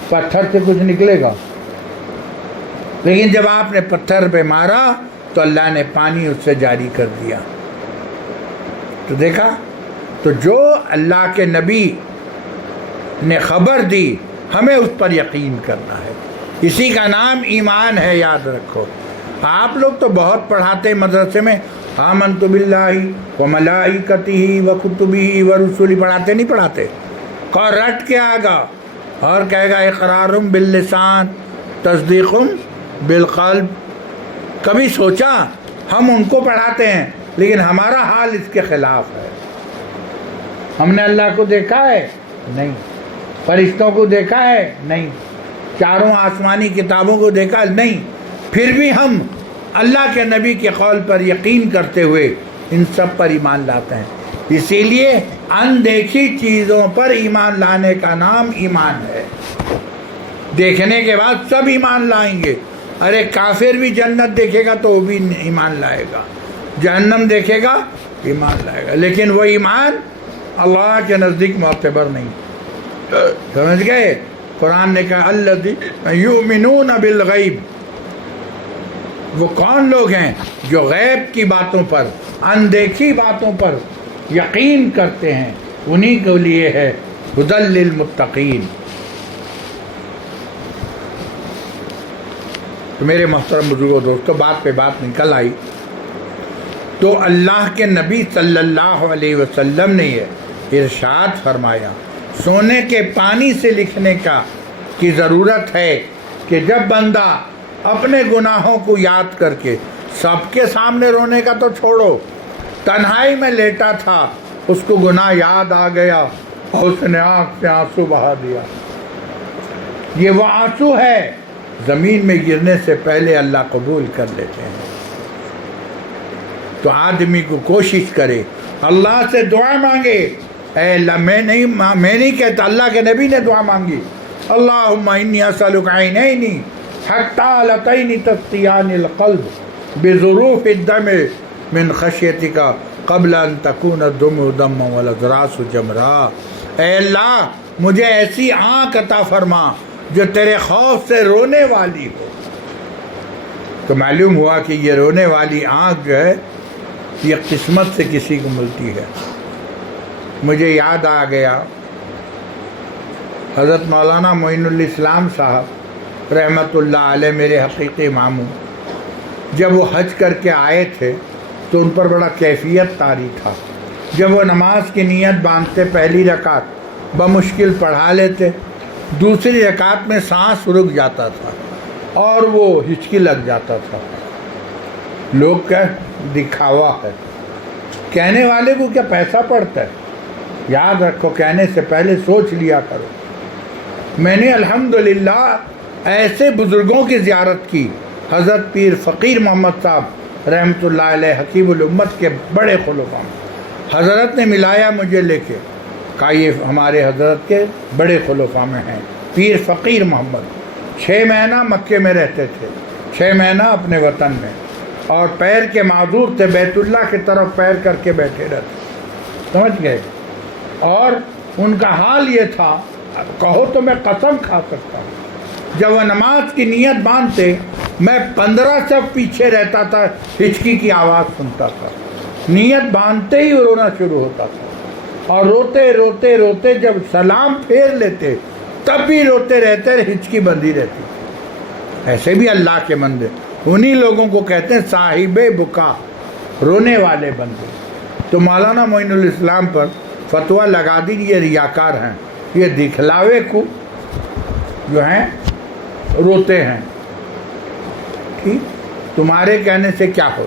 پتھر سے کچھ نکلے گا. لیکن جب آپ نے پتھر پہ مارا تو اللہ نے پانی اس سے جاری کر دیا. تو دیکھا. تو جو اللہ کے نبی نے خبر دی ہمیں اس پر یقین کرنا ہے. اسی کا نام ایمان ہے، یاد رکھو. آپ لوگ تو بہت پڑھاتے مدرسے میں آمنت باللہ و ملائکتہ و کتبہ و رسلہ، پڑھاتے نہیں پڑھاتے؟ اور رٹ کے آگا اور کہے گا اقرار باللسان تصدیق بالقلب. کبھی سوچا ہم ان کو پڑھاتے ہیں لیکن ہمارا حال اس کے خلاف ہے. ہم نے اللہ کو دیکھا ہے؟ نہیں۔ فرشتوں کو دیکھا ہے؟ نہیں۔ چاروں آسمانی کتابوں کو دیکھا ہے؟ نہیں۔ پھر بھی ہم اللہ کے نبی کے قول پر یقین کرتے ہوئے ان سب پر ایمان لاتے ہیں۔ اسی لیے اندیکھی چیزوں پر ایمان لانے کا نام ایمان ہے۔ دیکھنے کے بعد سب ایمان لائیں گے۔ ارے کافر بھی جنت دیکھے گا تو وہ بھی ایمان لائے گا، جہنم دیکھے گا ایمان لائے گا، لیکن وہ ایمان اللہ کے نزدیک معتبر نہیں۔ سمجھ گئے؟ قرآن نے کہا الذین یؤمنون بالغیب، وہ کون لوگ ہیں جو غیب کی باتوں پر، اندیکھی باتوں پر یقین کرتے ہیں، انہی کے لیے ہے ھدی للمتقین۔ تو میرے محترم بزرگوں دوستو، بات پہ بات نکل آئی تو اللہ کے نبی صلی اللہ علیہ وسلم نے یہ ارشاد فرمایا، سونے کے پانی سے لکھنے کی ضرورت ہے کہ جب بندہ اپنے گناہوں کو یاد کر کے، سب کے سامنے رونے کا تو چھوڑو، تنہائی میں لیٹا تھا، اس کو گناہ یاد آ گیا اور اس نے آنکھ سے آنسو بہا دیا، یہ وہ آنسو ہے زمین میں گرنے سے پہلے اللہ قبول کر لیتے ہیں۔ تو آدمی کو کوشش کرے، اللہ سے دعا مانگے، اے اللہ میں نہیں کہتا، اللہ کے نبی نے دعا مانگی، اللہم انی اسألک عینین حقالتین تسقیان القلب بظروف الدم من خشیتک قبل ان تکون الدم دما والاضراس جمرا۔ اے اللہ مجھے ایسی آنکھ عطا فرما جو تیرے خوف سے رونے والی ہو۔ تو معلوم ہوا کہ یہ رونے والی آنکھ جو ہے یہ قسمت سے کسی کو ملتی ہے۔ مجھے یاد آ گیا حضرت مولانا معین الاسلام صاحب رحمۃ اللہ علیہ، میرے حقیقی ماموں، جب وہ حج کر کے آئے تھے تو ان پر بڑا کیفیت طاری تھا۔ جب وہ نماز کی نیت باندھتے پہلی رکعت بمشکل پڑھا لیتے، دوسری رکعت میں سانس رک جاتا تھا اور وہ ہچکی لگ جاتا تھا۔ لوگ کیا دکھاوا ہے، کہنے والے کو کیا پیسہ پڑتا ہے؟ یاد رکھو، کہنے سے پہلے سوچ لیا کرو۔ میں نے الحمدللہ ایسے بزرگوں کی زیارت کی، حضرت پیر فقیر محمد صاحب رحمۃ اللہ علیہ، حکیم الامت کے بڑے خلفاء، حضرت نے ملایا مجھے لے کے، کہا یہ ہمارے حضرت کے بڑے خلفاء میں ہیں پیر فقیر محمد۔ 6 مہینہ مکے میں رہتے تھے، 6 مہینہ اپنے وطن میں، اور پیر کے معذور تھے، بیت اللہ کی طرف پیر کر کے بیٹھے رہتے، سمجھ گئے؟ اور ان کا حال یہ تھا، کہو تو میں قسم کھا سکتا ہوں، جب وہ نماز کی نیت باندھتے میں 15 صف پیچھے رہتا تھا، ہچکی کی آواز سنتا تھا، نیت باندھتے ہی رونا شروع ہوتا تھا، اور روتے روتے روتے جب سلام پھیر لیتے تب بھی روتے رہتے، ہچکی بندھی رہتی۔ ایسے بھی اللہ کے بندے، انہی لوگوں کو کہتے ہیں صاحب بکا، رونے والے بندے۔ تو مولانا معین الاسلام پر فتویٰ لگا دی، یہ ریاکار ہیں، یہ دکھلاوے کو جو ہیں روتے ہیں۔ ٹھیک، تمہارے کہنے سے کیا ہو؟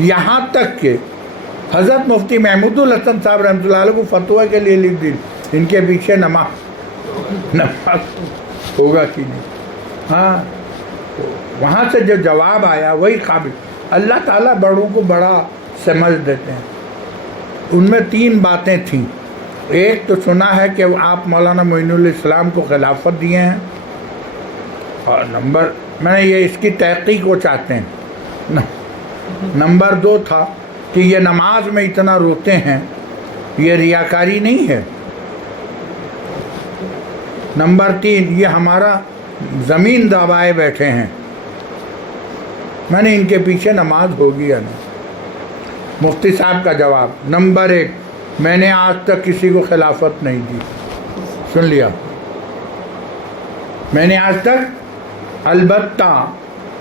یہاں تک کہ حضرت مفتی محمود الحسن صاحب رحمۃ اللہ علیہ کو فتویٰ کے لیے لکھ دی، ان کے پیچھے نماز ہوگا کہ نہیں۔ ہاں، وہاں سے جو جواب آیا وہی قابل۔ اللہ تعالیٰ بڑوں کو بڑا سمجھ دیتے ہیں۔ ان میں 3 باتیں تھیں۔ ایک تو سنا ہے کہ آپ مولانا معین الاسلام کو خلافت دیے ہیں، اور میں نے یہ اس کی تحقیق کو چاہتے ہیں۔ نمبر 2 تھا کہ یہ نماز میں اتنا روتے ہیں، یہ ریاکاری نہیں ہے۔ نمبر 3، یہ ہمارا زمین دبائے بیٹھے ہیں۔ میں نے ان کے پیچھے نماز ہوگی یا نہیں؟ مفتی صاحب کا جواب، نمبر 1، میں نے آج تک کسی کو خلافت نہیں دی۔ سن لیا، میں نے آج تک، البتہ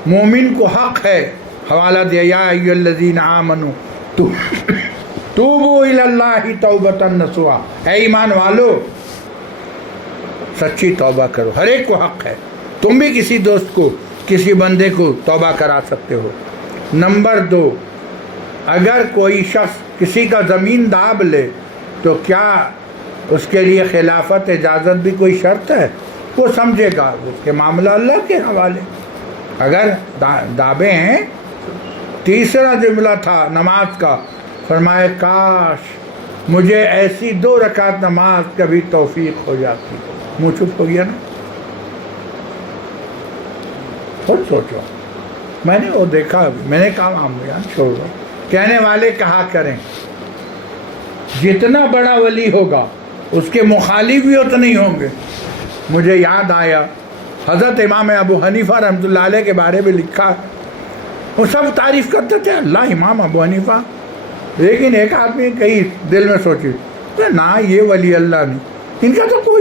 مومن کو حق ہے، حوالہ دیا یا ایھا الذین آمنوا توبوا الی اللہ توبۃ نصوحا، اے ایمان والو سچی توبہ کرو۔ ہر ایک کو حق ہے، تم بھی کسی دوست کو، کسی بندے کو توبہ کرا سکتے ہو۔ نمبر 2، اگر کوئی شخص کسی کا زمین داب لے تو کیا اس کے لیے خلافت اجازت بھی کوئی شرط ہے؟ وہ سمجھے گا اس کے معاملہ اللہ کے حوالے. اگر دعوے ہیں. تیسرا جملہ تھا نماز کا، فرمائے کاش مجھے ایسی 2 رکعت نماز کبھی توفیق ہو جاتی. منہ چپ ہو گیا نا. خود سوچو. میں نے وہ دیکھا، میں نے کہا بیان چھوڑو. کہنے والے کہا کریں جتنا بڑا ولی ہوگا اس کے مخالف بھی اتنے ہی ہوں گے. مجھے یاد آیا حضرت امام ابو حنیفہ رحمۃ اللہ علیہ کے بارے میں لکھا، وہ سب تعریف کرتے تھے اللہ امام ابو حنیفہ، لیکن ایک آدمی کہیں دل میں سوچی نہ یہ ولی اللہ نہیں، ان کا تو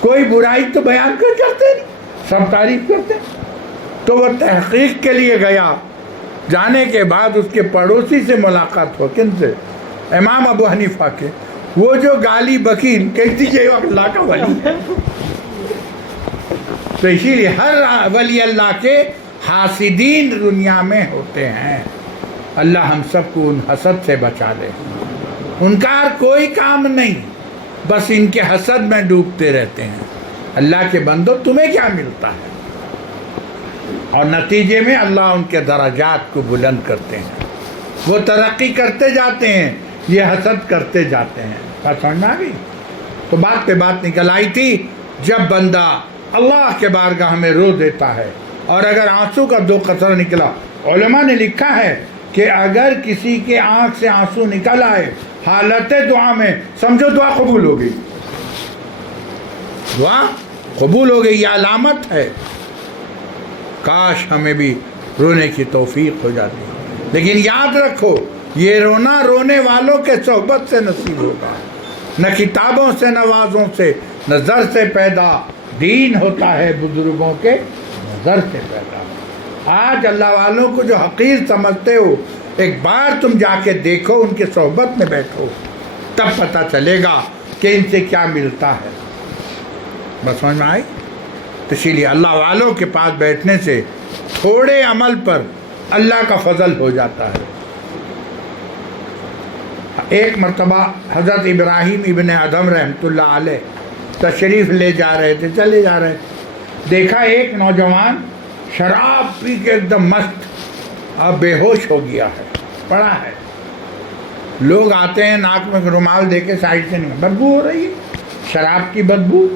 کوئی برائی تو بیان کرتے نہیں، سب تعریف کرتے. تو وہ تحقیق کے لیے گیا. جانے کے بعد اس کے پڑوسی سے ملاقات ہو. کن سے؟ امام ابو حنیفہ کے. وہ جو گالی بکیل کہتی یہ اللہ کا ولی ہے. تو اسی لیے ہر ولی اللہ کے حاسدین دنیا میں ہوتے ہیں. اللہ ہم سب کو ان حسد سے بچا لے. ان کا کوئی کام نہیں، بس ان کے حسد میں ڈوبتے رہتے ہیں. اللہ کے بندو تمہیں کیا ملتا ہے؟ اور نتیجے میں اللہ ان کے درجات کو بلند کرتے ہیں. وہ ترقی کرتے جاتے ہیں، یہ حسد کرتے جاتے ہیں. بات سمجھ میں آ گئی؟ تو بات پہ بات نکل آئی تھی. جب بندہ اللہ کے بارگاہ میں رو دیتا ہے اور اگر آنسو کا 2 قطرہ نکلا، علماء نے لکھا ہے کہ اگر کسی کے آنکھ سے آنسو نکل آئے حالت دعا میں، سمجھو دعا قبول ہو گئی. دعا قبول ہو گئی، یہ علامت ہے. کاش ہمیں بھی رونے کی توفیق ہو جاتی. لیکن یاد رکھو یہ رونا رونے والوں کے صحبت سے نصیب ہوگا، نہ کتابوں سے، نہ وعظوں سے. نظر سے پیدا دین ہوتا ہے، بزرگوں کے نظر سے پیدا. آج اللہ والوں کو جو حقیر سمجھتے ہو، ایک بار تم جا کے دیکھو، ان کے صحبت میں بیٹھو، تب پتہ چلے گا کہ ان سے کیا ملتا ہے. بس سمجھ میں آئی؟ تو اسی لیے اللہ والوں کے پاس بیٹھنے سے تھوڑے عمل پر اللہ کا فضل ہو جاتا ہے. ایک مرتبہ حضرت ابراہیم ابن ادھم رحمۃ اللہ علیہ تشریف لے جا رہے تھے، چلے جا رہے تھے. دیکھا ایک نوجوان شراب پی کے ایک دم مست اب بے ہوش ہو گیا ہے، پڑا ہے. لوگ آتے ہیں ناک میں رومال دے کے سائڈ سے نہیں، بدبو ہو رہی ہے، شراب کی بدبو.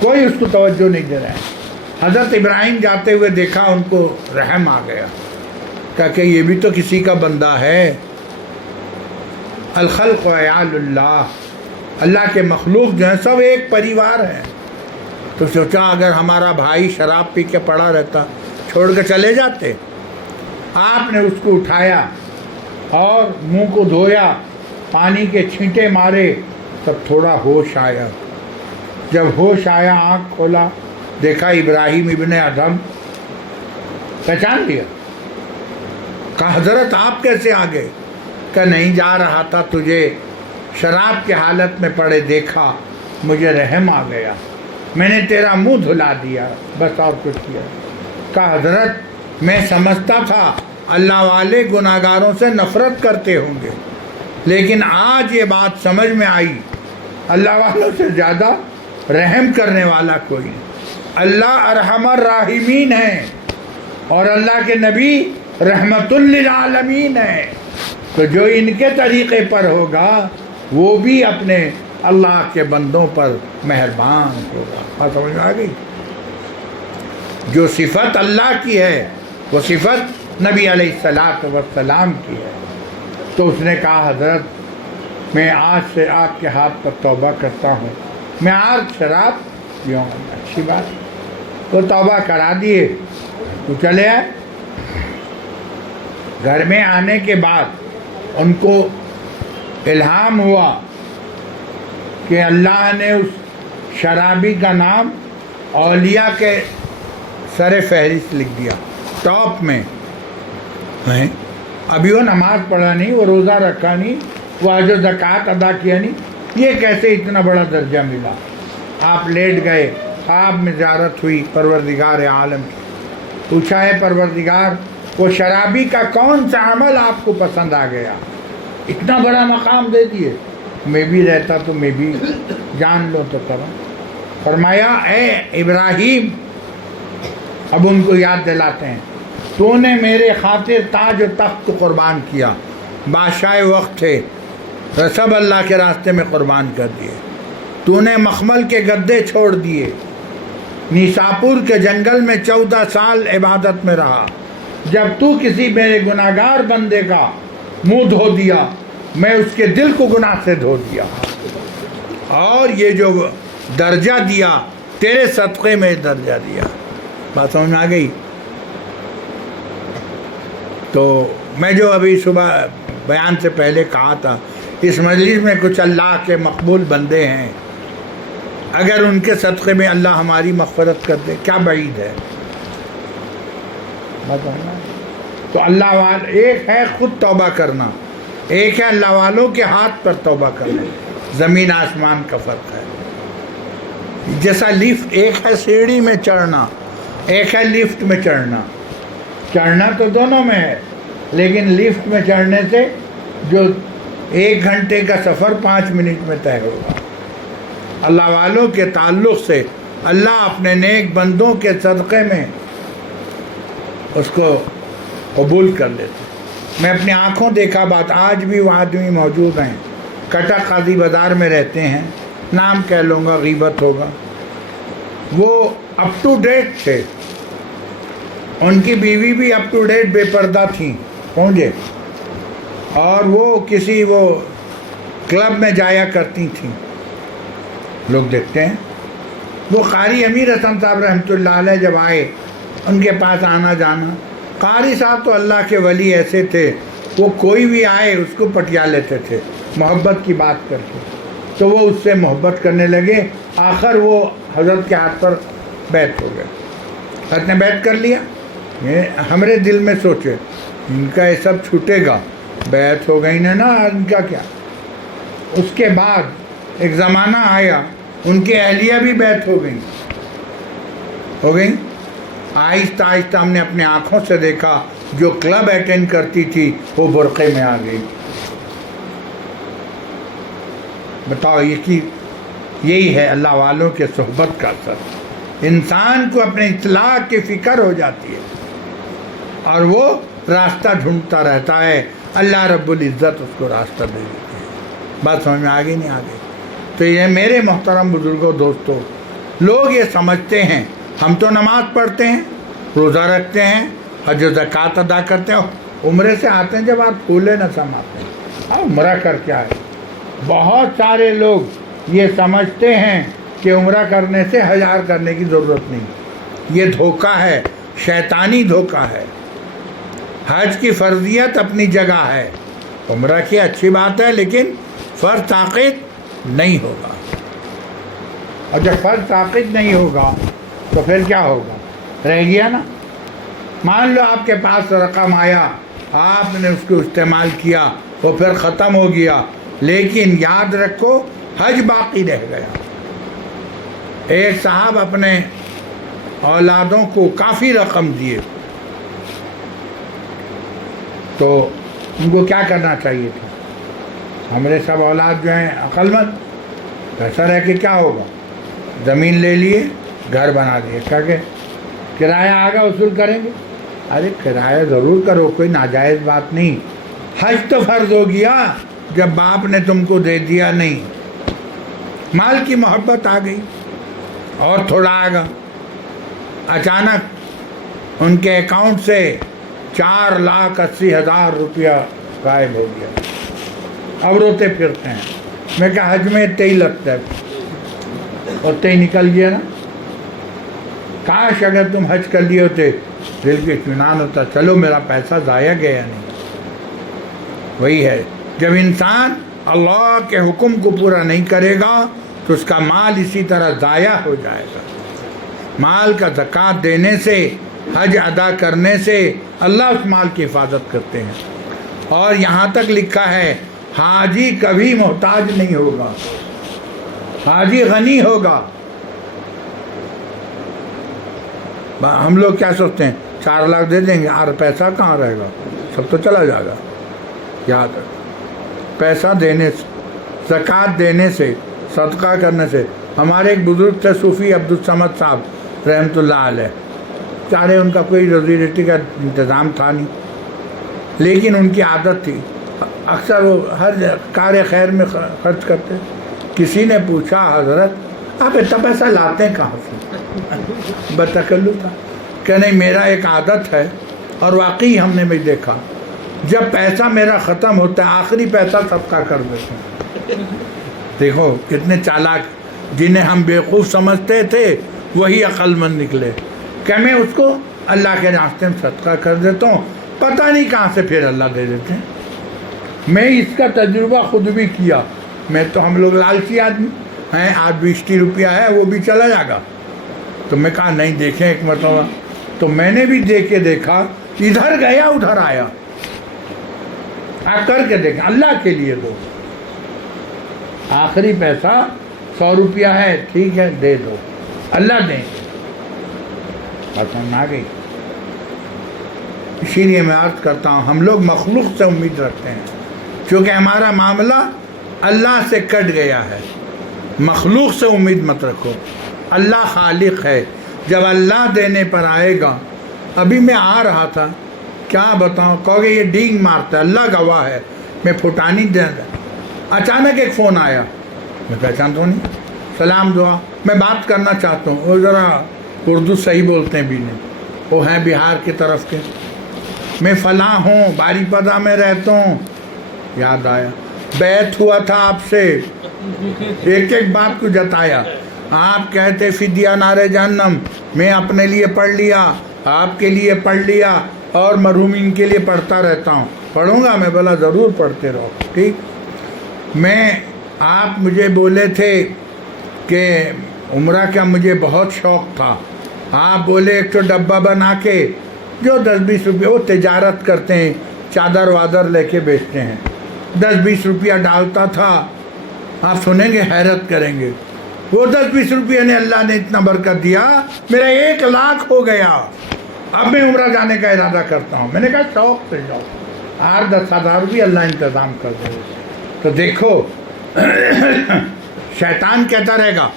کوئی اس کو توجہ نہیں دے رہا ہے. حضرت ابراہیم جاتے ہوئے دیکھا، ان کو رحم آ گیا، کہا کہ یہ بھی تو کسی کا بندہ ہے. الخلق عیال اللہ، اللہ کے مخلوق جو ہیں سب ایک پریوار ہیں. تو سوچا اگر ہمارا بھائی شراب پی کے پڑا رہتا، چھوڑ کے چلے جاتے. آپ نے اس کو اٹھایا اور منہ کو دھویا، پانی کے چھینٹے مارے، تب تھوڑا ہوش آیا. جب ہوش آیا آنکھ کھولا، دیکھا ابراہیم ابن ادھم. پہچان لیا. کہا حضرت آپ کیسے آ گئے؟ کہ نہیں جا رہا تھا، تجھے شراب کے حالت میں پڑے دیکھا، مجھے رحم آ گیا، میں نے تیرا منہ دھلا دیا، بس اور کچھ کیا. کہا حضرت میں سمجھتا تھا اللہ والے گناہگاروں سے نفرت کرتے ہوں گے، لیکن آج یہ بات سمجھ میں آئی اللہ والوں سے زیادہ رحم کرنے والا کوئی نہیں. اللہ ارحم الراحمین ہیں اور اللہ کے نبی رحمت للعالمین ہیں. تو جو ان کے طریقے پر ہوگا وہ بھی اپنے اللہ کے بندوں پر مہربان ہوگا. بات سمجھ میں آ گئی؟ جو صفت اللہ کی ہے وہ صفت نبی علیہ السلام کی ہے. تو اس نے کہا حضرت میں آج سے آپ کے ہاتھ پر توبہ کرتا ہوں، میں آج شراب پیوں گا. اچھی بات. وہ توبہ کرا دیے تو چلے آئے. گھر میں آنے کے بعد ان کو الہام ہوا کہ اللہ نے اس شرابی کا نام اولیاء کے سر فہرست لکھ دیا، ٹاپ میں. ابھی وہ نماز پڑھا نہیں، وہ روزہ رکھا نہیں، وہ حج و زکوٰۃ ادا کیا نہیں، یہ کیسے اتنا بڑا درجہ ملا؟ آپ لیٹ گئے، خواب میں زیارت ہوئی پروردگار عالم کی. پوچھا ہے پروردگار وہ شرابی کا کون سا عمل آپ کو پسند آ گیا؟ اتنا بڑا مقام دے دیے، میں بھی رہتا تو میں بھی جان لو تو کروں۔ فرمایا اے ابراہیم، اب ان کو یاد دلاتے ہیں، تو نے میرے خاطر تاج و تخت قربان کیا، بادشاہ وقت تھے، سب اللہ کے راستے میں قربان کر دیے، تو نے مخمل کے گدے چھوڑ دیے، نیساپور کے جنگل میں 14 سال عبادت میں رہا، جب تو کسی میرے گناہگار بندے کا منہ دھو دیا میں اس کے دل کو گناہ سے دھو دیا، اور یہ جو درجہ دیا تیرے صدقے میں درجہ دیا۔ بات سمجھ میں آ گئی؟ تو میں جو ابھی صبح بیان سے پہلے کہا تھا، اس مجلس میں کچھ اللہ کے مقبول بندے ہیں، اگر ان کے صدقے میں اللہ ہماری مغفرت کر دے کیا بعید ہے؟ تو اللہ والے، ایک ہے خود توبہ کرنا، ایک ہے اللہ والوں کے ہاتھ پر توبہ کرنا، زمین آسمان کا فرق ہے۔ جیسا لفٹ، ایک ہے سیڑھی میں چڑھنا، ایک ہے لفٹ میں چڑھنا، چڑھنا تو دونوں میں ہے، لیکن لفٹ میں چڑھنے سے جو 1 گھنٹے کا سفر 5 منٹ میں طے ہوگا۔ اللہ والوں کے تعلق سے اللہ اپنے نیک بندوں کے صدقے میں اس کو قبول کر لیتے۔ میں اپنی آنکھوں دیکھا بات، آج بھی وہ آدمی موجود ہیں، کٹک قاضی بازار میں رہتے ہیں، نام کہہ لوں گا غیبت ہوگا، وہ اپ ٹو ڈیٹ تھے، ان کی بیوی بھی اپ ٹو ڈیٹ بے پردہ تھیں پہنچے، اور وہ کسی وہ کلب میں جایا کرتی تھیں، لوگ دیکھتے ہیں۔ وہ قاری امیر حسن صاحب رحمۃ اللہ علیہ جب آئے، ان کے پاس آنا جانا، قاری صاحب تو اللہ کے ولی ایسے تھے، وہ کوئی بھی آئے اس کو پٹیا لیتے تھے محبت کی بات کر کے، تو وہ اس سے محبت کرنے لگے، آخر وہ حضرت کے ہاتھ پر بیعت ہو گئے۔ حضرت نے بیعت کر لیا، ہمارے دل میں سوچے ان کا یہ سب چھوٹے گا، بیعت ہو گئی نا، ان کا کیا۔ اس کے بعد ایک زمانہ آیا، ان کی اہلیہ بھی بیعت ہو گئی، آہستہ آہستہ ہم نے اپنے آنکھوں سے دیکھا، جو کلب اٹینڈ کرتی تھی وہ برقعے میں آ گئی۔ بتاؤ، یہی ہے اللہ والوں کے صحبت کا اثر، انسان کو اپنے اصلاح کی فکر ہو جاتی ہے اور وہ راستہ ڈھونڈتا رہتا ہے، اللہ رب العزت اس کو راستہ دے دیتے ہیں۔ بات سمجھ میں آگے نہیں آگے؟ تو یہ میرے محترم بزرگوں، دوستوں، لوگ یہ سمجھتے ہیں ہم تو نماز پڑھتے ہیں، روزہ رکھتے ہیں، حج و زکوٰۃ ادا کرتے ہیں، عمرے سے آتے ہیں جب آپ پھولے نہ سماتے ہیں، عمرہ کر کے آئے۔ بہت سارے لوگ یہ سمجھتے ہیں کہ عمرہ کرنے سے حج کرنے کی ضرورت نہیں، یہ دھوکہ ہے، شیطانی دھوکہ ہے۔ حج کی فرضیت اپنی جگہ ہے، عمرہ کی اچھی بات ہے، لیکن فرض طاقت نہیں ہوگا، اور جب فرض طاقت نہیں ہوگا تو پھر کیا ہوگا؟ رہ گیا نا۔ مان لو آپ کے پاس رقم آیا، آپ نے اس کو استعمال کیا، وہ پھر ختم ہو گیا، لیکن یاد رکھو حج باقی رہ گیا۔ ایک صاحب اپنے اولادوں کو کافی رقم دیے، تو ان کو کیا کرنا چاہیے تھا؟ ہمارے سب اولاد جو ہیں عقل مند، پیسہ رہ کے کیا ہوگا؟ زمین لے لیے، گھر بنا دیے، کیا کہ کرایہ آگا وصول کریں گے۔ ارے کرایہ ضرور کرو، کوئی ناجائز بات نہیں، حج تو فرض ہو گیا جب باپ نے تم کو دے دیا نہیں، مال کی محبت آ گئی اور تھوڑا آگا، اچانک ان کے اکاؤنٹ سے 4,80,000 روپیہ غائب ہو گیا، اب روتے پھرتے ہیں۔ میں کہا حج میں اتنے ہی لگتا ہے، اتنے ہی نکل گیا نا۔ کاش اگر تم حج کر لیے ہوتے، دل کے اطمینان ہوتا، چلو میرا پیسہ ضائع گیا نہیں۔ وہی ہے، جب انسان اللہ کے حکم کو پورا نہیں کرے گا تو اس کا مال اسی طرح ضائع ہو جائے گا۔ مال کا زکوٰۃ دینے سے، حج ادا کرنے سے اللہ اس مال کی حفاظت کرتے ہیں، اور یہاں تک لکھا ہے حاجی کبھی محتاج نہیں ہوگا، حاجی غنی ہوگا۔ ہم لوگ کیا سوچتے ہیں، 4 لاکھ دے دیں گے، اور پیسہ کہاں رہے گا، سب تو چلا جائے گا۔ یاد رکھو پیسہ دینے سے، زکوٰۃ دینے سے، صدقہ کرنے سے. ہمارے ایک بزرگ تھے صوفی عبدالصمد صاحب رحمۃ اللہ علیہ، چارے ان کا کوئی روزی روٹی کا انتظام تھا نہیں، لیکن ان کی عادت تھی اکثر وہ ہر کار خیر میں خرچ کرتے. کسی نے پوچھا حضرت آپ اتنا پیسہ لاتے ہیں کہاں سے؟ بتکلف تھا کہ نہیں میرا ایک عادت ہے، اور واقعی ہم نے بھی دیکھا جب پیسہ میرا ختم ہوتا ہے آخری پیسہ صدقہ کر دیتے ہیں. دیکھو کتنے چالاک، جنہیں ہم بیوقوف سمجھتے تھے وہی عقل مند نکلے کہ میں اس کو اللہ کے راستے میں صدقہ کر دیتا ہوں، پتہ نہیں کہاں سے پھر اللہ دے دیتے ہیں. میں اس کا تجربہ خود بھی کیا. میں تو ہم لوگ لالچی آدمی ہیں، آج 20 روپیہ ہے وہ بھی چلا جائے گا، تو میں کہا نہیں دیکھیں ایک مرتبہ. تو میں نے بھی دیکھ کے دیکھا، ادھر گیا ادھر آیا، کر کے دیکھیں اللہ کے لیے دو. آخری پیسہ 100 روپیہ ہے، ٹھیک ہے دے دو، اللہ دیں. پسند آ گئی. اسی لیے میں عرض کرتا ہوں ہم لوگ مخلوق سے امید رکھتے ہیں، کیونکہ ہمارا معاملہ اللہ سے کٹ گیا ہے. مخلوق سے امید مت رکھو، اللہ خالق ہے. جب اللہ دینے پر آئے گا، ابھی میں آ رہا تھا کیا بتاؤں، کہو گے یہ ڈینگ مارتا ہے، اللہ گواہ ہے میں پھٹانی دے رہا. اچانک ایک فون آیا، میں پہچان تو نہیں، سلام دعا، میں بات کرنا چاہتا ہوں. وہ ذرا اردو صحیح بولتے ہیں بھی نہیں، وہ ہیں بہار کی طرف کے. میں فلاں ہوں، باری پدہ میں رہتا ہوں. یاد آیا بیعت ہوا تھا آپ سے، ایک ایک بات کو جتایا. آپ کہتے فدیہ نار جہنم، میں اپنے لیے پڑھ لیا، آپ کے لیے پڑھ لیا، اور مرحومین کے لیے پڑھتا رہتا ہوں. پڑھوں گا میں، بولا ضرور پڑھتے رہو. ٹھیک. میں آپ مجھے بولے تھے کہ عمرہ کا مجھے بہت شوق تھا. آپ بولے ایک تو ڈبہ بنا کے جو 10-20 روپے، وہ تجارت کرتے ہیں، چادر وادر لے کے بیچتے ہیں، 10-20 روپیہ ڈالتا تھا. آپ سنیں گے حیرت کریں گے. وہ 10-20 روپیہ نے اللہ نے اتنا برکت دیا، میرا 1 لاکھ ہو گیا. اب میں عمرہ جانے کا ارادہ کرتا ہوں. میں نے کہا شوق سے جاؤ، 8-10 ہزار بھی اللہ انتظام کر دے. تو دیکھو شیطان کہتا رہے گا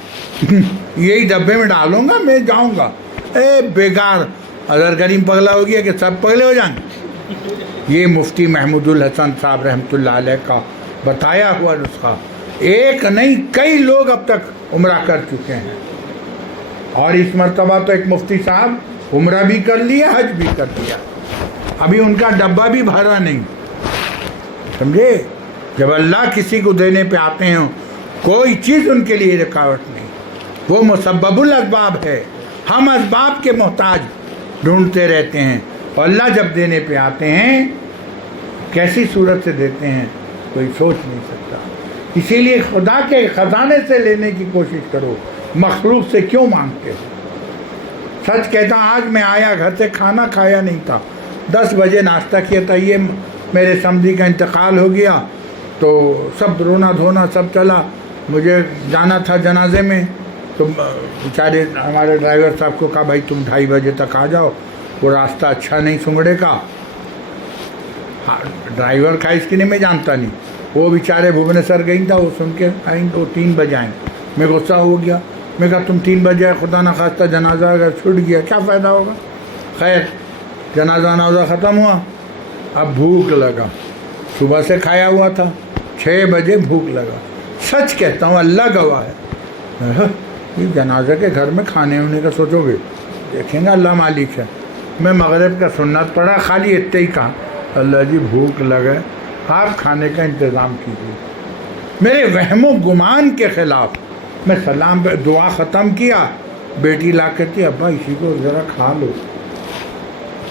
یہی ڈبے میں ڈالوں گا، میں جاؤں گا. اے بیکار، اگر کریم پگلا ہو گیا کہ سب پگلے ہو جائیں گے. یہ مفتی محمود الحسن صاحب رحمۃ اللہ علیہ کا بتایا ہوا نسخہ. ایک نہیں کئی لوگ اب تک عمرہ کر چکے ہیں، اور اس مرتبہ تو ایک مفتی صاحب عمرہ بھی کر لیا، حج بھی کر لیا، ابھی ان کا ڈبہ بھی بھرا نہیں. سمجھے؟ جب اللہ کسی کو دینے پہ آتے ہیں کوئی چیز ان کے لیے رکاوٹ نہیں. وہ مسبب الاسباب ہے، ہم اسباب کے محتاج ڈھونڈتے رہتے ہیں، اور اللہ جب دینے پہ آتے ہیں کیسی صورت سے دیتے ہیں کوئی سوچ نہیں سکتا. اسی لیے خدا کے خزانے سے لینے کی کوشش کرو، مخلوق سے کیوں مانگتے ہو. سچ کہتا آج میں آیا گھر سے کھانا کھایا نہیں تھا، 10 بجے ناشتہ کیا تھا. یہ میرے سمدھی کا انتقال ہو گیا تو سب رونا دھونا سب چلا. مجھے جانا تھا جنازے میں، تو بیچارے ہمارے ڈرائیور صاحب کو کہا بھائی تم 2:30 بجے تک آ جاؤ، وہ راستہ اچھا نہیں سنگڑے کا. ڈرائیور کا اس کی نہیں میں جانتا نہیں، وہ بیچارے بھوبنیسر گئی تھا، وہ سن کے آئیں تو 3 بجے آئیں. میں غصہ ہو گیا، میں کہا تم 3 بجے خدا نخواستہ جنازہ اگر چھوٹ گیا کیا فائدہ ہوگا. خیر جنازہ نوازہ ختم ہوا. اب بھوک لگا، صبح سے کھایا ہوا تھا، 6 بجے بھوک لگا. سچ کہتا ہوں اللہ گواہ ہے، یہ جنازہ کے گھر میں کھانے ہونے کا سوچو گے، دیکھیں گے اللہ مالک ہے. میں مغرب کا سنت پڑھا، خالی اتنے ہی کہا اللہ جی بھوک لگے، آپ کھانے کا انتظام کیجیے. میرے وہم و گمان کے خلاف میں سلام پہ دعا ختم کیا. بیٹی لا کہتی ابا اسی کو ذرا کھا لو.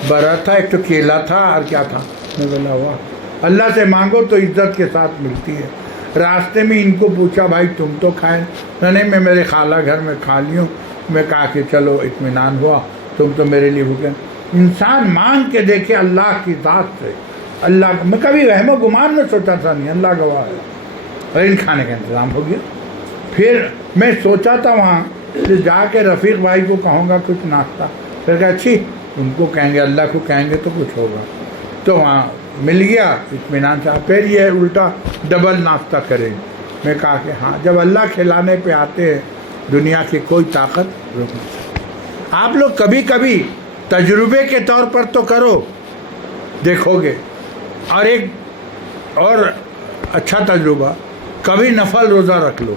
برا تھا، ایک تو کیلا تھا اور کیا تھا. میں بولا ہوا اللہ سے مانگو تو عزت کے ساتھ ملتی ہے. راستے میں ان کو پوچھا بھائی تم تو کھائے؟ نہیں میں میرے خالہ گھر میں کھا لی ہوں. میں کہا کہ چلو اطمینان ہوا، تم تو میرے لیے بھوکے. انسان مانگ کے دیکھے اللہ کی ذات سے. اللہ میں کبھی وہم و گمان میں سوچا تھا نہیں، اللہ گواہ ہے. اور ان کھانے کا انتظام ہو گیا. پھر میں سوچا تھا وہاں کہ جا کے رفیق بھائی کو کہوں گا کچھ ناشتہ، پھر کہا اچھی ان کو کہیں گے اللہ کو کہیں گے تو کچھ ہوگا. تو وہاں مل گیا اطمینان سے. پھر یہ الٹا ڈبل ناشتہ کریں. میں کہا کہ ہاں جب اللہ کھلانے پہ آتے ہیں دنیا کی کوئی طاقت روک نہیں سکتی. آپ لوگ کبھی کبھی تجربے کے طور پر تو کرو, دیکھو گے. اور ایک اور اچھا تجربہ, کبھی نفل روزہ رکھ لو.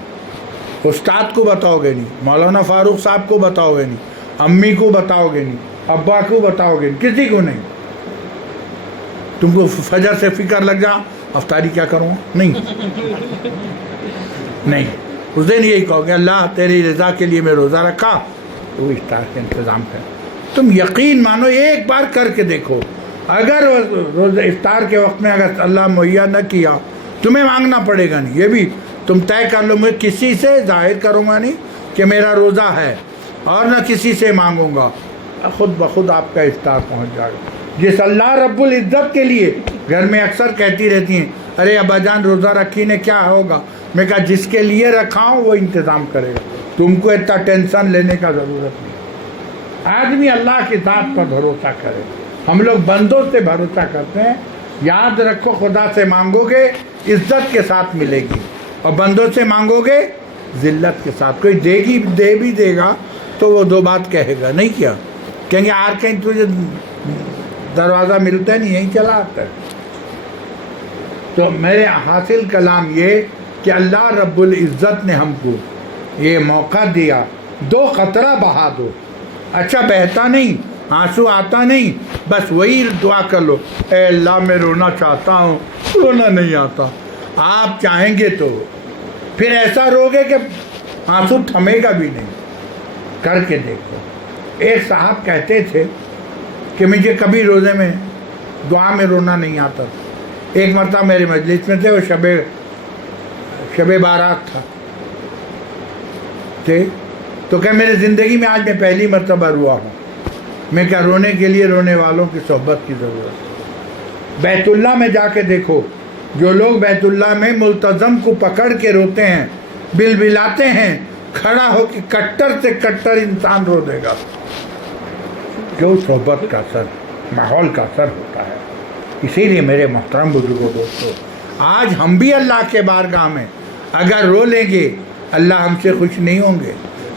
استاد کو بتاؤ گے نہیں, مولانا فاروق صاحب کو بتاؤ گے نہیں, امی کو بتاؤ گے نہیں, ابا کو بتاؤ گے نہیں, کسی کو نہیں. تم کو فجر سے فکر لگ جا افطاری کیا کروں, نہیں نہیں. اس دن یہی کہو گے اللہ تیری رضا کے لیے میں روزہ رکھا, تو وہ افطار کا انتظام کر. تم یقین مانو, ایک بار کر کے دیکھو. اگر روزہ افطار کے وقت میں اگر اللہ مہیا نہ کیا, تمہیں مانگنا پڑے گا نہیں. یہ بھی تم طے کر لو, میں کسی سے ظاہر کروں گا نہیں کہ میرا روزہ ہے, اور نہ کسی سے مانگوں گا, خود بخود آپ کا افطار پہنچ جائے گا. جس اللہ رب العزت کے لیے گھر میں اکثر کہتی رہتی ہیں ارے ابا جان روزہ رکھی نے کیا ہوگا, میں کہا جس کے لیے رکھا ہوں وہ انتظام کرے گا, تم کو اتنا ٹینشن لینے کا ضرورت نہیں. آدمی اللہ کی ذات پر بھروسہ کرے. ہم لوگ بندوں سے بھروسہ کرتے ہیں. یاد رکھو خدا سے مانگو گے عزت کے ساتھ ملے گی, اور بندوں سے مانگو گے ذلت کے ساتھ. کوئی دے بھی دے گا تو وہ دو بات کہے گا, نہیں کیا کہیں گے آر کہیں تجھے دروازہ ملتا نہیں, یہیں چلا آتا ہے. تو میرے حاصل کلام یہ کہ اللہ رب العزت نے ہم کو یہ موقع دیا, 2 قطرہ بہا دو. اچھا بہتا نہیں, آنسو آتا نہیں, بس وہی دعا کر لو اے اللہ میں رونا چاہتا ہوں, رونا نہیں آتا. آپ چاہیں گے تو پھر ایسا روگے کہ آنسو تھمے گا بھی نہیں. کر کے دیکھو. ایک صاحب کہتے تھے کہ مجھے کبھی روزے میں دعا میں رونا نہیں آتا. ایک مرتبہ میرے مجلس میں تھے, وہ شب بارات تھا تو کہ میرے زندگی میں آج میں پہلی مرتبہ روا ہوں. میں کیا رونے کے لیے رونے والوں کی صحبت کی ضرورت ہے. بیت اللہ میں جا کے دیکھو, جو لوگ بیت اللہ میں ملتزم کو پکڑ کے روتے ہیں, بلبلاتے ہیں, کھڑا ہو کے کٹر سے کٹر انسان رو دے گا. جو صحبت کا اثر, ماحول کا اثر ہوتا ہے. اسی لیے میرے محترم بزرگوں دوستو, آج ہم بھی اللہ کے بارگاہ میں اگر رو لیں گے اللہ ہم سے خوش نہیں ہوں گے.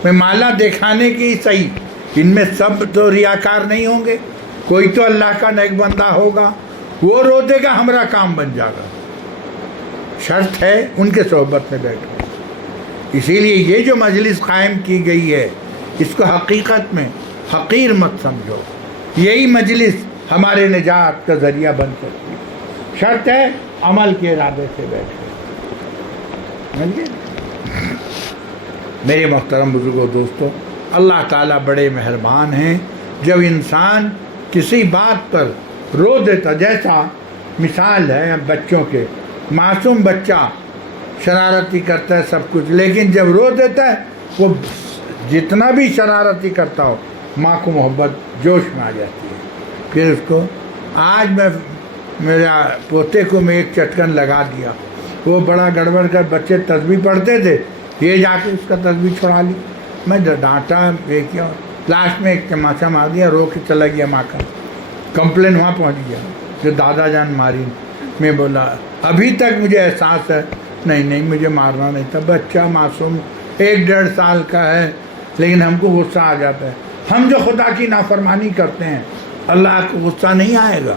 میں مالا دکھانے کی صحیح, ان میں سب تو ریاکار نہیں ہوں گے, کوئی تو اللہ کا نیک بندہ ہوگا, وہ رو دے گا ہمارا کام بن جائے گا. شرط ہے ان کے صحبت میں بیٹھو. اسی لیے یہ جو مجلس قائم کی گئی ہے اس کو حقیقت میں حقیر مت سمجھو. یہی مجلس ہمارے نجات کا ذریعہ بن سکتی ہے. شرط ہے عمل کے ارادے سے بیٹھو. میرے محترم بزرگوں دوستوں, اللہ تعالیٰ بڑے مہربان ہیں. جب انسان کسی بات پر رو دیتا, جیسا مثال ہے بچوں کے, معصوم بچہ شرارتی کرتا ہے سب کچھ, لیکن جب رو دیتا ہے وہ جتنا بھی شرارتی کرتا ہو ماں کو محبت جوش میں آ جاتی ہے. پھر اس کو آج میں میرا پوتے کو میں ایک چٹکن لگا دیا, وہ بڑا گڑبڑ کر بچے تسبیح پڑھتے تھے, یہ جا کے اس کا تسبیح چھڑا لی. میں ڈانٹا یہ کیا, لاسٹ میں ایک تماشا مار دیا, رو کے چلا گیا ماں کا. کمپلین وہاں پہنچ گیا جو دادا جان ماری. میں بولا ابھی تک مجھے احساس ہے, نہیں مجھے مارنا نہیں تھا, بچہ معصوم 1-1.5 سال کا ہے, لیکن ہم کو غصہ آ جاتا ہے. ہم جو خدا کی نافرمانی کرتے ہیں اللہ کو غصہ نہیں آئے گا,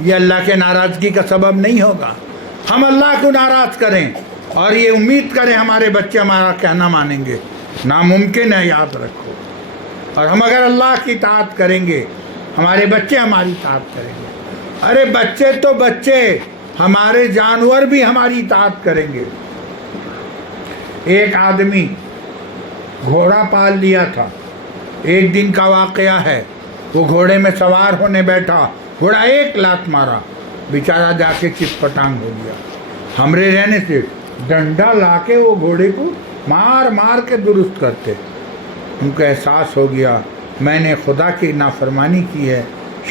یہ اللہ کے ناراضگی کا سبب نہیں ہوگا. ہم اللہ کو ناراض کریں اور یہ امید کریں ہمارے بچے ہمارا کہنا مانیں گے, ناممکن ہے, یاد رکھو. اور ہم اگر اللہ کی اطاعت کریں گے ہمارے بچے ہماری اطاعت کریں گے. ارے بچے تو بچے, ہمارے جانور بھی ہماری اطاعت کریں گے. ایک آدمی گھوڑا پال لیا تھا, ایک دن کا واقعہ ہے. وہ گھوڑے میں سوار ہونے بیٹھا, گھوڑا 1 لات مارا, بیچارہ جا کے چت پٹانگ ہو گیا. ہمارے رہنے سے ڈنڈا لا کے وہ گھوڑے کو مار مار کے درست کرتے. ان کو احساس ہو گیا میں نے خدا کی نافرمانی کی ہے,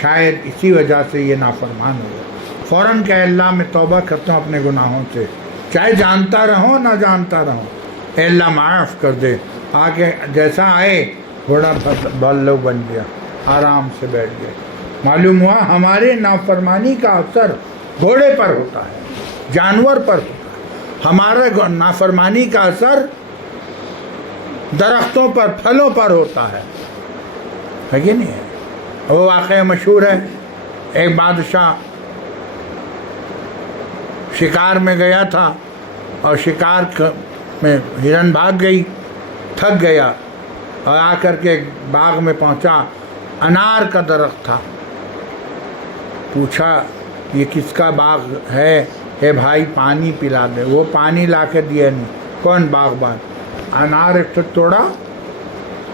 شاید اسی وجہ سے یہ نافرمان ہو گیا. فوراً کہ اللہ میں توبہ کرتا ہوں اپنے گناہوں سے, چاہے جانتا رہو نہ جانتا رہو, اے اللہ معاف کر دے. آگے جیسا آئے گھوڑا بال لوگ بن گیا, آرام سے بیٹھ گئے. معلوم ہوا ہمارے نافرمانی کا اثر گھوڑے پر ہوتا ہے، جانور پر ہوتا ہے، ہمارا نافرمانی کا اثر درختوں پر، پھلوں پر ہوتا ہے کہ نہیں ہے؟ وہ واقعہ مشہور ہے، ایک بادشاہ شکار میں گیا تھا اور شکار میں ہرن بھاگ گئی، تھک گیا اور آ کر کے ایک باغ میں پہنچا، انار کا درخت تھا۔ پوچھا یہ کس کا باغ ہے؟ اے بھائی پانی پلا دے۔ وہ پانی لا کے دیا نہیں، کون باغبان؟ انار ایک تو توڑا،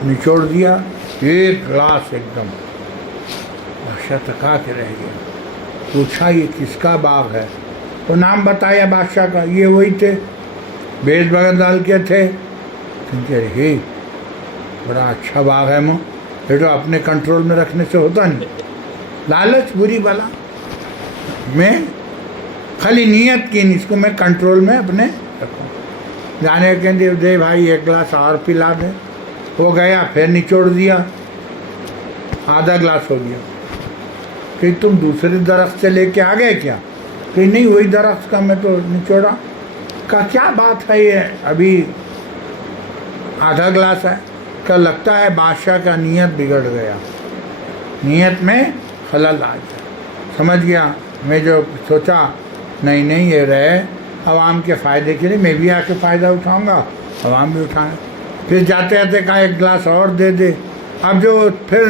نچوڑ دیا، ایک گلاس ایک دم بادشاہ تکا کے رہ گیا۔ پوچھا یہ کس کا باغ ہے؟ وہ نام بتایا بادشاہ کا، یہ وہی تھے بیج بغل کے تھے۔ رہے بڑا اچھا باغ ہے، یہ تو اپنے کنٹرول میں رکھنے سے ہوتا نہیں، لالچ بری بلا، میں خالی نیت کی اس کو میں کنٹرول میں اپنے رکھوں۔ جانے کے دے بھائی ایک گلاس اور پلا دے۔ وہ گیا، پھر نچوڑ دیا، آدھا گلاس ہو گیا۔ کہ تم دوسرے درخت سے لے کے آ گئے کیا؟ کہ نہیں وہی درخت کا میں تو نچوڑا۔ کہا کیا بات ہے یہ ابھی آدھا گلاس ہے؟ کہ لگتا ہے بادشاہ کا نیت بگڑ گیا، نیت میں خلل آ گیا۔ سمجھ گیا، میں جو سوچا نہیں یہ رہے عوام کے فائدے کے لیے، میں بھی آ کے فائدہ اٹھاؤں گا، عوام بھی اٹھائیں۔ پھر جاتے جاتے کہا ایک گلاس اور دے دے۔ اب جو پھر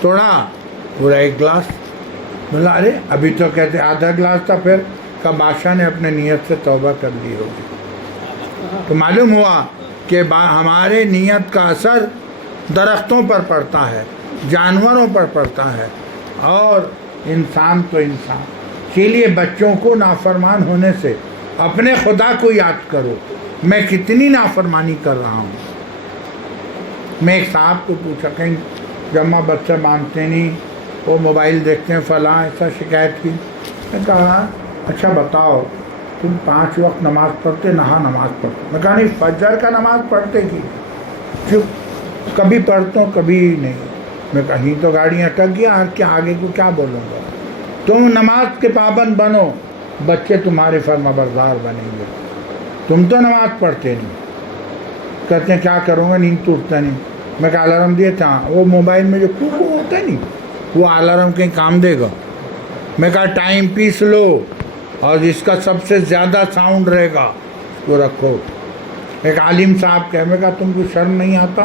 توڑا پورا ایک گلاس، بولا ارے ابھی تو کہتے آدھا گلاس تھا۔ پھر کا بادشاہ نے اپنے نیت سے توبہ کر لی ہوگی۔ تو معلوم ہوا کہ ہمارے نیت کا اثر درختوں پر پڑتا ہے، جانوروں پر پڑتا ہے، اور انسان تو انسان۔ اسی لیے بچوں کو نافرمان ہونے سے اپنے خدا کو یاد کرو، میں کتنی نافرمانی کر رہا ہوں۔ میں ایک صاحب کو پوچھا، کہیں جمع بچہ مانتے نہیں، وہ موبائل دیکھتے ہیں فلاں، ایسا شکایت کی۔ میں کہا اچھا بتاؤ تم 5 وقت نماز پڑھتے؟ نہا نماز پڑھتے؟ میں کہا نہیں فجر کا نماز پڑھتے کی؟ کبھی پڑھتا ہوں کبھی نہیں۔ میں کہیں تو گاڑی اٹک گیا، کہ آگے کو کیا بولوں گا؟ تم نماز کے پابند بنو، بچے تمہارے فرما بردار بنیں گے۔ تم تو نماز پڑھتے نہیں۔ کہتے ہیں کیا کروں گا، نیند ٹوٹتا نہیں۔ میں کہا الارم دیے تھا، وہ موبائل میں جو کوکو ہوتا ہے نہیں، وہ الارم کہیں کام دے گا؟ میں کہا ٹائم پیس لو اور جس کا سب سے زیادہ ساؤنڈ رہے گا اس کو رکھو۔ ایک عالم صاحب کہے، میں کہا تم کو شرم نہیں آتا؟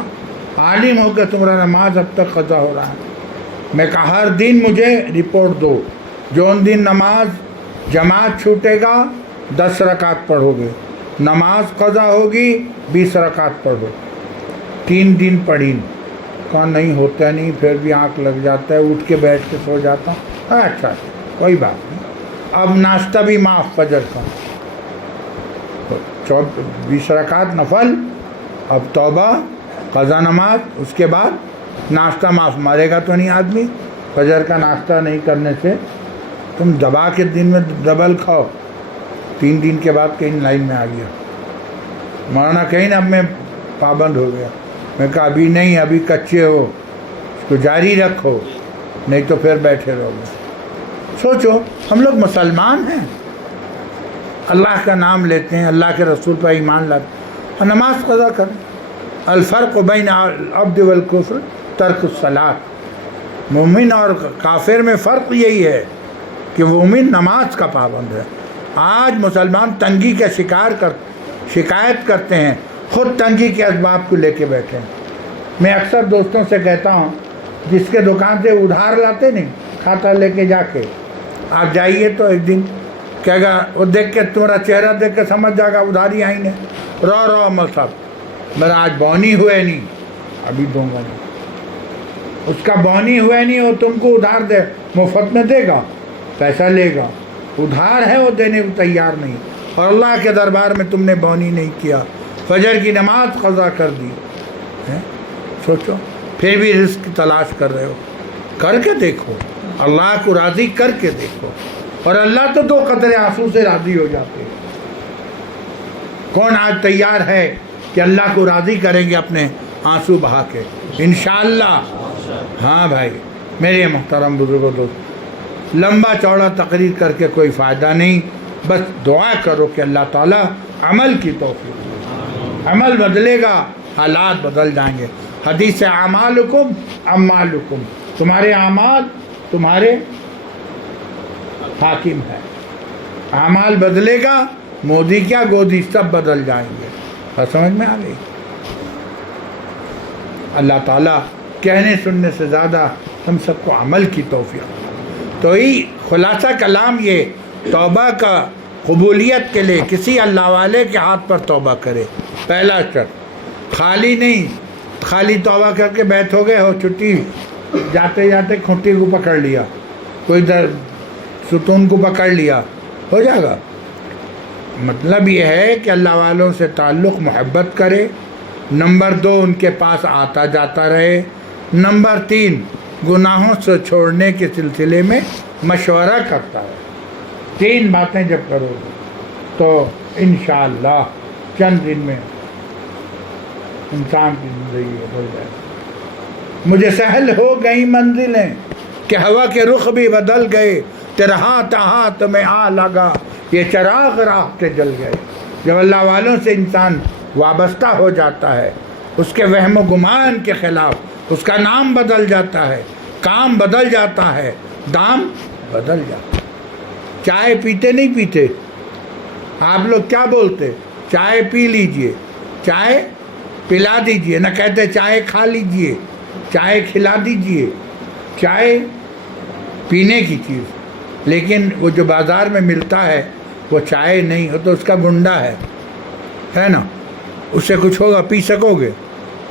عالم ہو کے تمہارا نماز اب تک قضا ہو رہا ہے۔ میں کہا ہر دن مجھے رپورٹ دو، جو ان دن نماز جماعت چھوٹے گا 10 رکعت پڑھو گے، نماز قضا ہوگی 20 رکعت پڑھو۔ 3 دن پڑھی، کہا نہیں ہوتا نہیں، پھر بھی آنکھ لگ جاتا ہے، اٹھ کے بیٹھ کے سو جاتا ہوں۔ اچھا کوئی بات نہیں، اب ناشتہ بھی معاف فجر کا، 20 رکعت نفل، اب توبہ قضا نماز، اس کے بعد ناشتہ معاف۔ مرے گا تو نہیں آدمی؟ فجر کا ناشتہ نہیں کرنے سے تم دبا کے دن میں ڈبل کھاؤ، 3 دن کے بعد کہیں لائن میں آ گیا، مرنا کہیں اب میں پابند ہو گیا۔ میں کہا ابھی نہیں، ابھی کچے ہو، اس کو جاری رکھو، نہیں تو پھر بیٹھے رہو گے۔ سوچو ہم لوگ مسلمان ہیں، اللہ کا نام لیتے ہیں، اللہ کے رسول پر ایمان لاتے ہیں، اور نماز قضا کریں۔ الفرق بین العبد والکفر ترک الصلاۃ۔ مومن اور کافر میں فرق یہی ہے کہ مومن نماز کا پابند ہے۔ آج مسلمان تنگی کا شکایت کرتے ہیں، خود تنگی کے اسباب کو لے کے بیٹھے ہیں۔ میں اکثر دوستوں سے کہتا ہوں، جس کے دکان سے ادھار لاتے نہیں، کھاتا لے کے جا کے آپ جائیے تو ایک دن کہے گا، وہ دیکھ کے تمہارا چہرہ دیکھ کے سمجھ جائے گا ادھاری آئی نے، رو عمل صاحب میرا آج بونی ہوئے نہیں، ابھی دوں گا نہیں۔ اس کا بونی ہوئے نہیں، وہ تم کو ادھار دے، مفت میں دے گا، پیسہ لے گا، ادھار ہے وہ دینے کو تیار نہیں، اور اللہ کے دربار میں تم نے بونی نہیں کیا، فجر کی نماز قضا کر دی۔ سوچو، پھر بھی رزق کی تلاش کر رہے ہو، کر کے دیکھو، اللہ کو راضی کر کے دیکھو، اور اللہ تو 2 قطرے آنسو سے راضی ہو جاتے ہیں۔ کون آج تیار ہے کہ اللہ کو راضی کریں گے اپنے آنسو بہا کے؟ انشاءاللہ۔ ہاں بھائی، میرے محترم بزرگوں دوست، لمبا چوڑا تقریر کر کے کوئی فائدہ نہیں، بس دعا کرو کہ اللہ تعالیٰ عمل کی توفیق، عمل بدلے گا، حالات بدل جائیں گے۔ حدیث اعمالکم اعمالکم، تمہارے اعمال تمہارے حاکم ہے، اعمال بدلے گا، مودی کیا گودی سب بدل جائیں گے۔ اور سمجھ میں آ گئی؟ اللہ تعالیٰ کہنے سننے سے زیادہ ہم سب کو عمل کی توفیق۔ تو ہی خلاصہ کلام یہ، توبہ کا قبولیت کے لیے کسی اللہ والے کے ہاتھ پر توبہ کرے، پہلا شرط۔ خالی نہیں، خالی توبہ کر کے بیٹھو گے ہو چھٹی، جاتے جاتے کھوٹی کو پکڑ لیا، کوئی ستون کو پکڑ لیا، ہو جائے گا۔ مطلب یہ ہے کہ اللہ والوں سے تعلق محبت کرے، نمبر 2 ان کے پاس آتا جاتا رہے، نمبر 3 گناہوں سے چھوڑنے کے سلسلے میں مشورہ کرتا ہے۔ 3 باتیں جب کرو گے تو انشاءاللہ چند دن میں انسان کی زندگی ہو جائے۔ مجھے سہل ہو گئی منزلیں کہ ہوا کے رخ بھی بدل گئے، تیرا ہاتھ میں آ لگا، یہ چراغ راہ کے جل گئے۔ جب اللہ والوں سے انسان وابستہ ہو جاتا ہے، اس کے وہم و گمان کے خلاف اس کا نام بدل جاتا ہے، کام بدل جاتا ہے، دام بدل جاتا ہے۔ چائے پیتے نہیں پیتے آپ لوگ، کیا بولتے؟ چائے پی لیجئے، چائے پلا دیجئے، نہ کہتے چائے کھا لیجئے، چائے کھلا دیجئے، چائے پینے کی چیز۔ لیکن وہ جو بازار میں ملتا ہے وہ چائے نہیں، وہ تو اس کا گنڈا ہے نا، اس سے کچھ ہوگا؟ پی سکو گے؟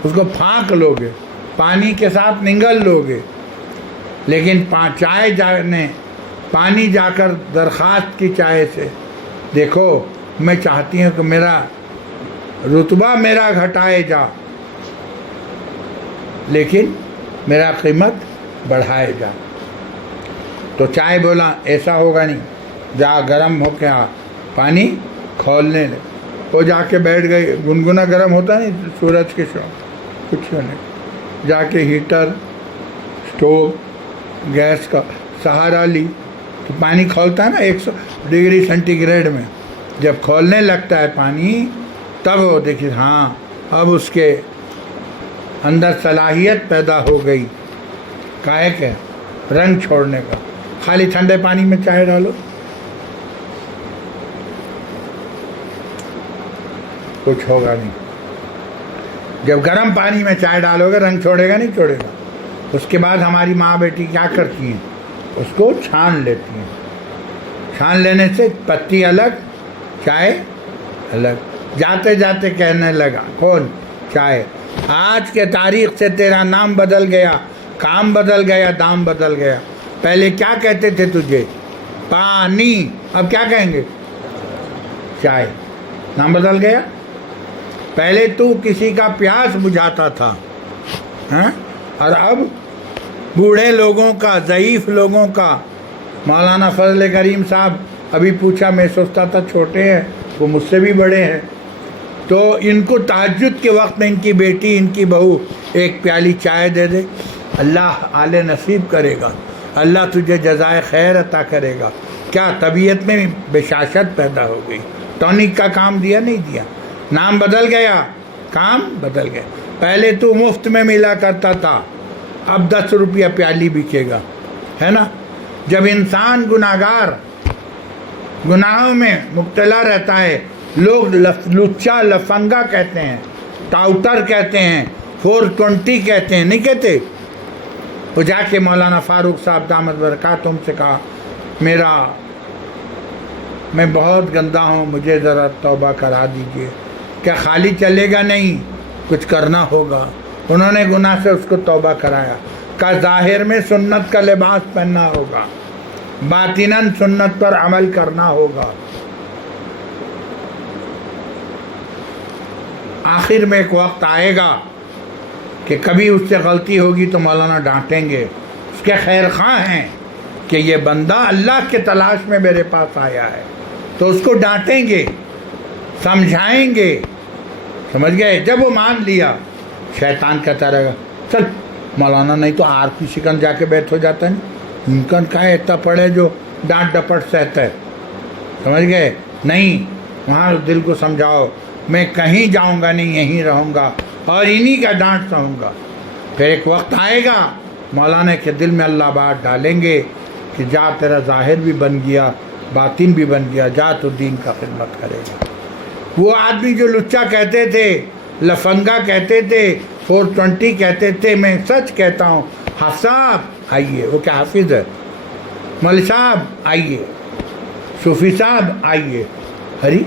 اس کو پھانک لو گے، پانی کے ساتھ نگل لو گے۔ لیکن چائے جانے پانی جا کر درخواست کی چائے سے، دیکھو میں چاہتی ہوں کہ میرا رتبہ میرا گھٹائے جا، لیکن میرا قیمت بڑھائے جا۔ تو چائے بولا ایسا ہوگا نہیں، جا گرم ہو کے آ، پانی کھولنے لے۔ وہ جا کے بیٹھ گئی، گنگنا گرم ہوتا نہیں سورج کے شوق، کچھ نہیں، جا کے ہیٹر سٹوو گیس کا سہارا لی تو پانی کھولتا ہے نا 100 ڈگری سینٹی گریڈ میں، جب کھولنے لگتا ہے پانی تب وہ دیکھیے ہاں اب اس کے اندر صلاحیت پیدا ہو گئی، کاہے کہ رنگ چھوڑنے کا۔ خالی ٹھنڈے پانی میں چائے ڈالو کچھ ہوگا نہیں، جب گرم پانی میں چائے ڈالو گے رنگ چھوڑے گا نہیں چھوڑے گا۔ اس کے بعد ہماری ماں بیٹی کیا کرتی ہیں، اس کو چھان لیتی ہیں، چھان لینے سے پتی الگ چائے الگ۔ جاتے جاتے کہنے لگا کون؟ چائے، آج کے تاریخ سے تیرا نام بدل گیا، کام بدل گیا، دام بدل گیا۔ پہلے کیا کہتے تھے تجھے؟ پانی، اب کیا کہیں گے؟ چائے۔ نام بدل گیا۔ پہلے تو کسی کا پیاس بجھاتا تھا اور اب بوڑھے لوگوں کا، ضعیف لوگوں کا۔ مولانا فضل کریم صاحب ابھی پوچھا، میں سوچتا تھا چھوٹے ہیں، وہ مجھ سے بھی بڑے ہیں، تو ان کو تہجد کے وقت میں ان کی بیٹی، ان کی بہو ایک پیالی چائے دے دے، اللہ اعلی نصیب کرے گا، اللہ تجھے جزائے خیر عطا کرے گا۔ کیا طبیعت میں بشاشت پیدا ہو گئی، ٹونک کا کام دیا نہیں دیا؟ نام بدل گیا، کام بدل گیا۔ پہلے تو مفت میں ملا کرتا تھا، اب 10 روپیہ پیالی بکے گا، ہے نا۔ جب انسان گناہگار گناہوں میں مبتلا رہتا ہے، لوگ لچا لفنگا کہتے ہیں، ٹاؤٹر کہتے ہیں، 420 کہتے ہیں، نہیں کہتے؟ وہ جا کے مولانا فاروق صاحب دامت برکاتہم سے کہا میں بہت گندا ہوں، مجھے ذرا توبہ کرا دیجئے۔ کیا خالی چلے گا؟ نہیں، کچھ کرنا ہوگا۔ انہوں نے گناہ سے اس کو توبہ کرایا، کا ظاہر میں سنت کا لباس پہننا ہوگا، باطناً سنت پر عمل کرنا ہوگا۔ آخر میں ایک وقت آئے گا کہ کبھی اس سے غلطی ہوگی تو مولانا ڈانٹیں گے، اس کے خیر خواہ ہیں کہ یہ بندہ اللہ کے تلاش میں میرے پاس آیا ہے، تو اس کو ڈانٹیں گے، سمجھائیں گے، سمجھ گئے؟ جب وہ مان لیا، شیطان کہتا رہے گا چل مولانا نہیں تو آر کی شکن جا کے بیٹھ ہو جاتا ہے. ممکن کا ہے اتنا پڑھے جو ڈانٹ ڈپٹ سہتا ہے, سمجھ گئے؟ نہیں, وہاں دل کو سمجھاؤ میں کہیں جاؤں گا نہیں, یہیں رہوں گا اور انہی کا ڈانٹ سہوں گا. پھر ایک وقت آئے گا مولانا کے دل میں اللہ بات ڈالیں گے کہ جا تیرا ظاہر بھی بن گیا باطن بھی بن گیا, جا تو دین کا خدمت کرے گا. وہ آدمی جو لچا کہتے تھے, لفنگا کہتے تھے, 420 کہتے تھے, میں سچ کہتا ہوں حافظ صاحب آئیے, وہ کیا حافظ ہے, مول صاحب آئیے, صوفی صاحب آئیے, ہری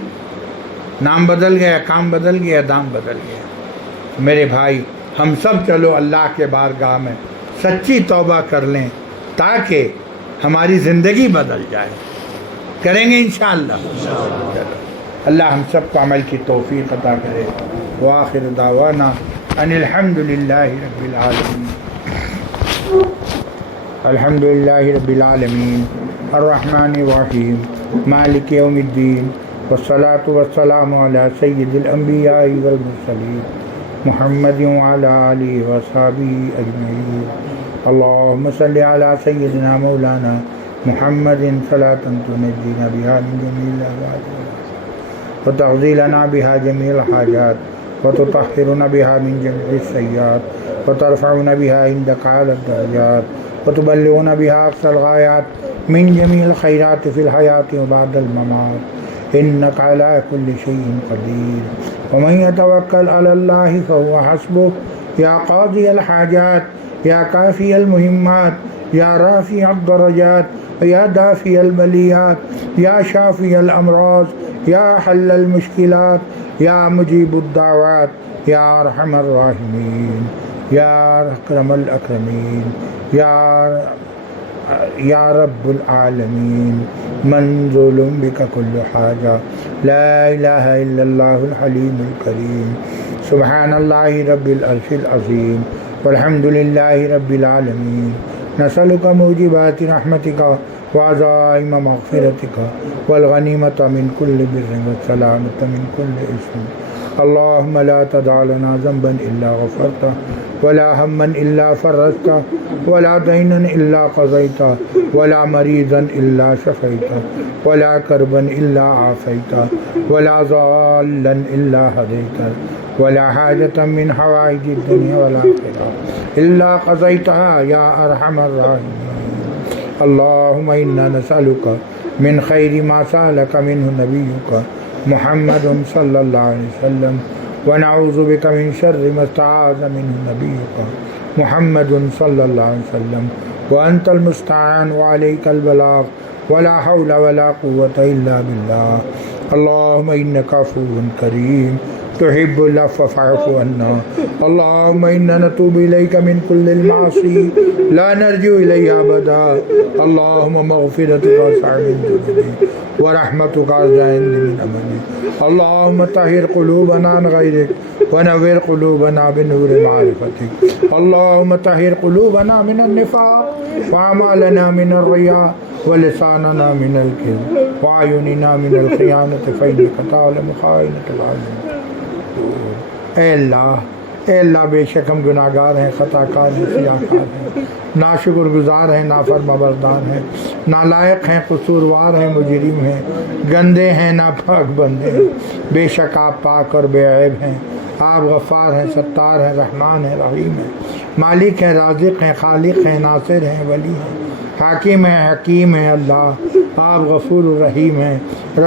نام بدل گیا, کام بدل گیا, دام بدل گیا. میرے بھائی ہم سب چلو اللہ کے بارگاہ میں سچی توبہ کر لیں تاکہ ہماری زندگی بدل جائے. کریں گے انشاءاللہ. اللہ ہم سب کو عمل کی توفیق عطا کرے. وآخر دعوانا ان الحمد للہ رب العالمین. الحمد للہ رب العالمین الرحمن الرحیم مالک یوم الدین والصلاة والسلام علی سید الانبیاء والمرسلین محمد وعلی آلہ وصحبہ اجمعین. اللہم صلی علی سیدنا مولانا محمد صلاة تنجینا بها من جمیع الأهوال وتقضی لنا بها جمیع الحاجات وتطهرنا بها من جميع السیئات وترفعنا بها عندك أعلى الدرجات وتبلغنا بها أقصى الغايات من جميع الخيرات في الحياة وبعد الممات إنك على كل شيء قدير. ومن يتوكل على الله فهو حسبه. يا قاضي الحاجات يا كافي المهمات يا رافع الدرجات يا دافع البليات يا شافي الأمراض يا حل المشكلات يا مجيب الدعوات يا أرحم الراحمين يا أكرم الأكرمين يا رب العالمين. منزول بك كل حاجة لا إله إلا الله الحليم الكريم. سبحان الله رب العرش العظيم والحمد لله رب العالمين. نسألك موجبات رحمتك وعزائم مغفرتك والغنيمة من كل بر والسلامة من كل إثم. اللهم لا تدع لنا ذنبا إلا غفرته ولا هما إلا فرجته ولا دينا إلا قضيته ولا مريضا إلا شفيته ولا كربا إلا عافيته ولا ضالا إلا هديته ولا حاجة من حوائج الدنيا والآخرة إلا قضيتها يا أرحم الراحمين. اللهم إنا نسألك من خير ما سألك منه نبيك محمد صلی اللہ علیہ وسلم ونعوذ بك من شر ما استعاذ منه نبيك محمد صلی اللہ علیہ وسلم وأنت المستعان وعليك البلاغ ولا حول ولا قوة إلا بالله. اللهم إنك عفو كريم تحب العفو فاعف عنا. اللهم إنا نتوب إليك من كل المعاصي لا نرجو إليها أبدا. اللهم مغفرتك أوسع من ذنوبنا ورحمتك أرجى من أملي. اللهم طهر قلوبنا عن غيرك ونور قلوبنا بنور معرفتك. اللهم طهر قلوبنا من النفاق وأعمالنا من الرياء ولساننا من الكذب وأعيننا من الخيانة فإنك تعلم خائنة الأعين. اے اللہ بے شک ہم گناہ گار ہیں, خطا کار ہیں, سیاہ کار ہیں, ناشکر گزار ہیں, نافرما بردار ہیں, نالائق ہیں, قصوروار ہیں, مجرم ہیں, گندے ہیں, ناپاک بندے ہیں. بے شک آپ پاک اور بے عیب ہیں. آپ غفار ہیں, ستار ہیں, رحمان ہیں, رحیم ہیں, مالک ہیں, رازق ہیں, خالق ہیں, ناصر ہیں, ولی ہیں, حاکم ہیں, حکیم ہیں. اللہ آپ غفور الرحیم ہیں,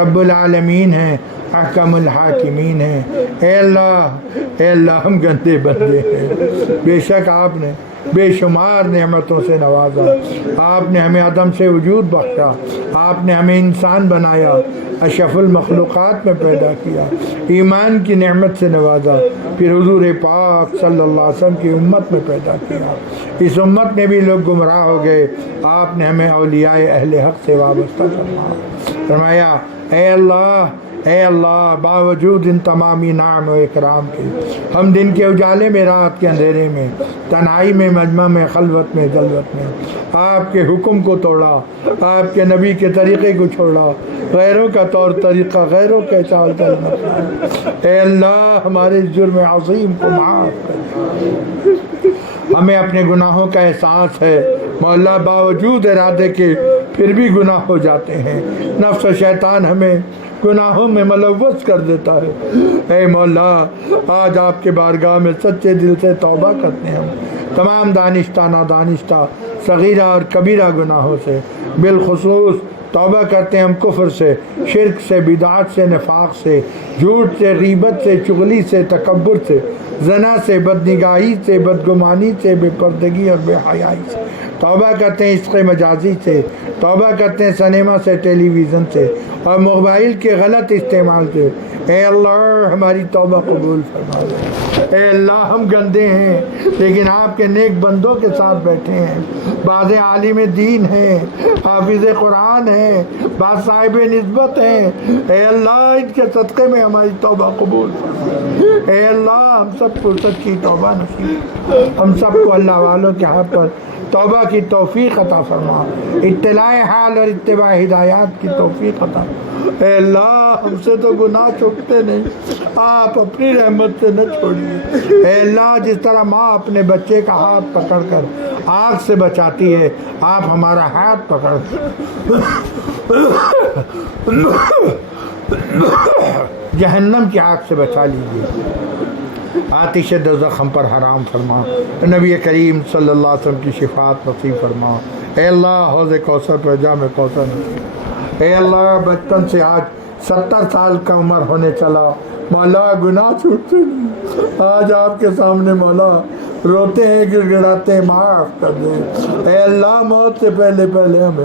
رب العالمین ہیں, احکم الحاکمین ہیں. اے اللہ ہم گندے بندے ہیں. بے شک آپ نے بے شمار نعمتوں سے نوازا. آپ نے ہمیں عدم سے وجود بخشا. آپ نے ہمیں انسان بنایا, اشرف المخلوقات میں پیدا کیا, ایمان کی نعمت سے نوازا, پھر حضور پاک صلی اللہ علیہ وسلم کی امت میں پیدا کیا. اس امت میں بھی لوگ گمراہ ہو گئے. آپ نے ہمیں اولیاء اہل حق سے وابستہ فرمایا. اے اللہ باوجود ان تمامی نعم و اکرام کے ہم دن کے اجالے میں, رات کے اندھیرے میں, تنہائی میں, مجمع میں, خلوت میں, جلوت میں آپ کے حکم کو توڑا, آپ کے نبی کے طریقے کو چھوڑا, غیروں کا طور طریقہ, غیروں کے چال چلنا. اے اللہ ہمارے جرم عظیم کو معاف کر. ہمیں اپنے گناہوں کا احساس ہے مولا، باوجود ارادے کے پھر بھی گناہ ہو جاتے ہیں، نفس و شیطان ہمیں گناہوں میں ملوث کر دیتا ہے۔ اے مولا، آج آپ کے بارگاہ میں سچے دل سے توبہ کرتے ہیں، ہم تمام دانشتہ نادانشتہ صغیرہ اور کبیرہ گناہوں سے، بالخصوص توبہ کرتے ہیں ہم کفر سے، شرک سے، بدعات سے، نفاق سے، جھوٹ سے، غیبت سے، چغلی سے، تکبر سے، زنا سے، بدنگاہی سے، بدگمانی سے، بے پردگی اور بے حیائی سے، توبہ کرتے ہیں عشق مجازی سے، توبہ کرتے ہیں سنیما سے، ٹیلی ویژن سے اور موبائل کے غلط استعمال سے۔ اے اللہ ہماری توبہ قبول فرما دے۔ اے اللہ ہم گندے ہیں لیکن آپ کے نیک بندوں کے ساتھ بیٹھے ہیں، بعض عالم دین ہیں، حافظ قرآن ہیں، بعض صاحب نسبت ہیں، اے اللہ ان کے صدقے میں ہماری توبہ قبول فرما۔ اے اللہ ہم سب کو سچی توبہ نصیب، ہم سب کو اللہ والوں کے ہاتھ پر توبہ کی توفیق عطا فرما، اطلاع حال اور اتباع ہدایات کی توفیق عطا فرما۔ اے اللہ ہم سے تو گناہ چھپتے نہیں، آپ اپنی رحمت سے نہ چھوڑیے۔ اے اللہ جس طرح ماں اپنے بچے کا ہاتھ پکڑ کر آگ سے بچاتی ہے، آپ ہمارا ہاتھ پکڑ کر جہنم کی آگ سے بچا لیجیے، آتش دوزخ ہم پر حرام فرما، نبی کریم صلی اللہ علیہ وسلم کی شفاعت نصیب فرما۔ اے اللہ حوض کوثر پر جام کوثر نصیب۔ اے اللہ بچپن سے آج 70 سال کا عمر ہونے چلا، مولا گناہ چھوٹتے نہیں، آج آپ کے سامنے مولا روتے ہیں، گڑ گڑاتے ہیں، معاف کر دیں۔ اے اللہ موت سے پہلے پہلے ہمیں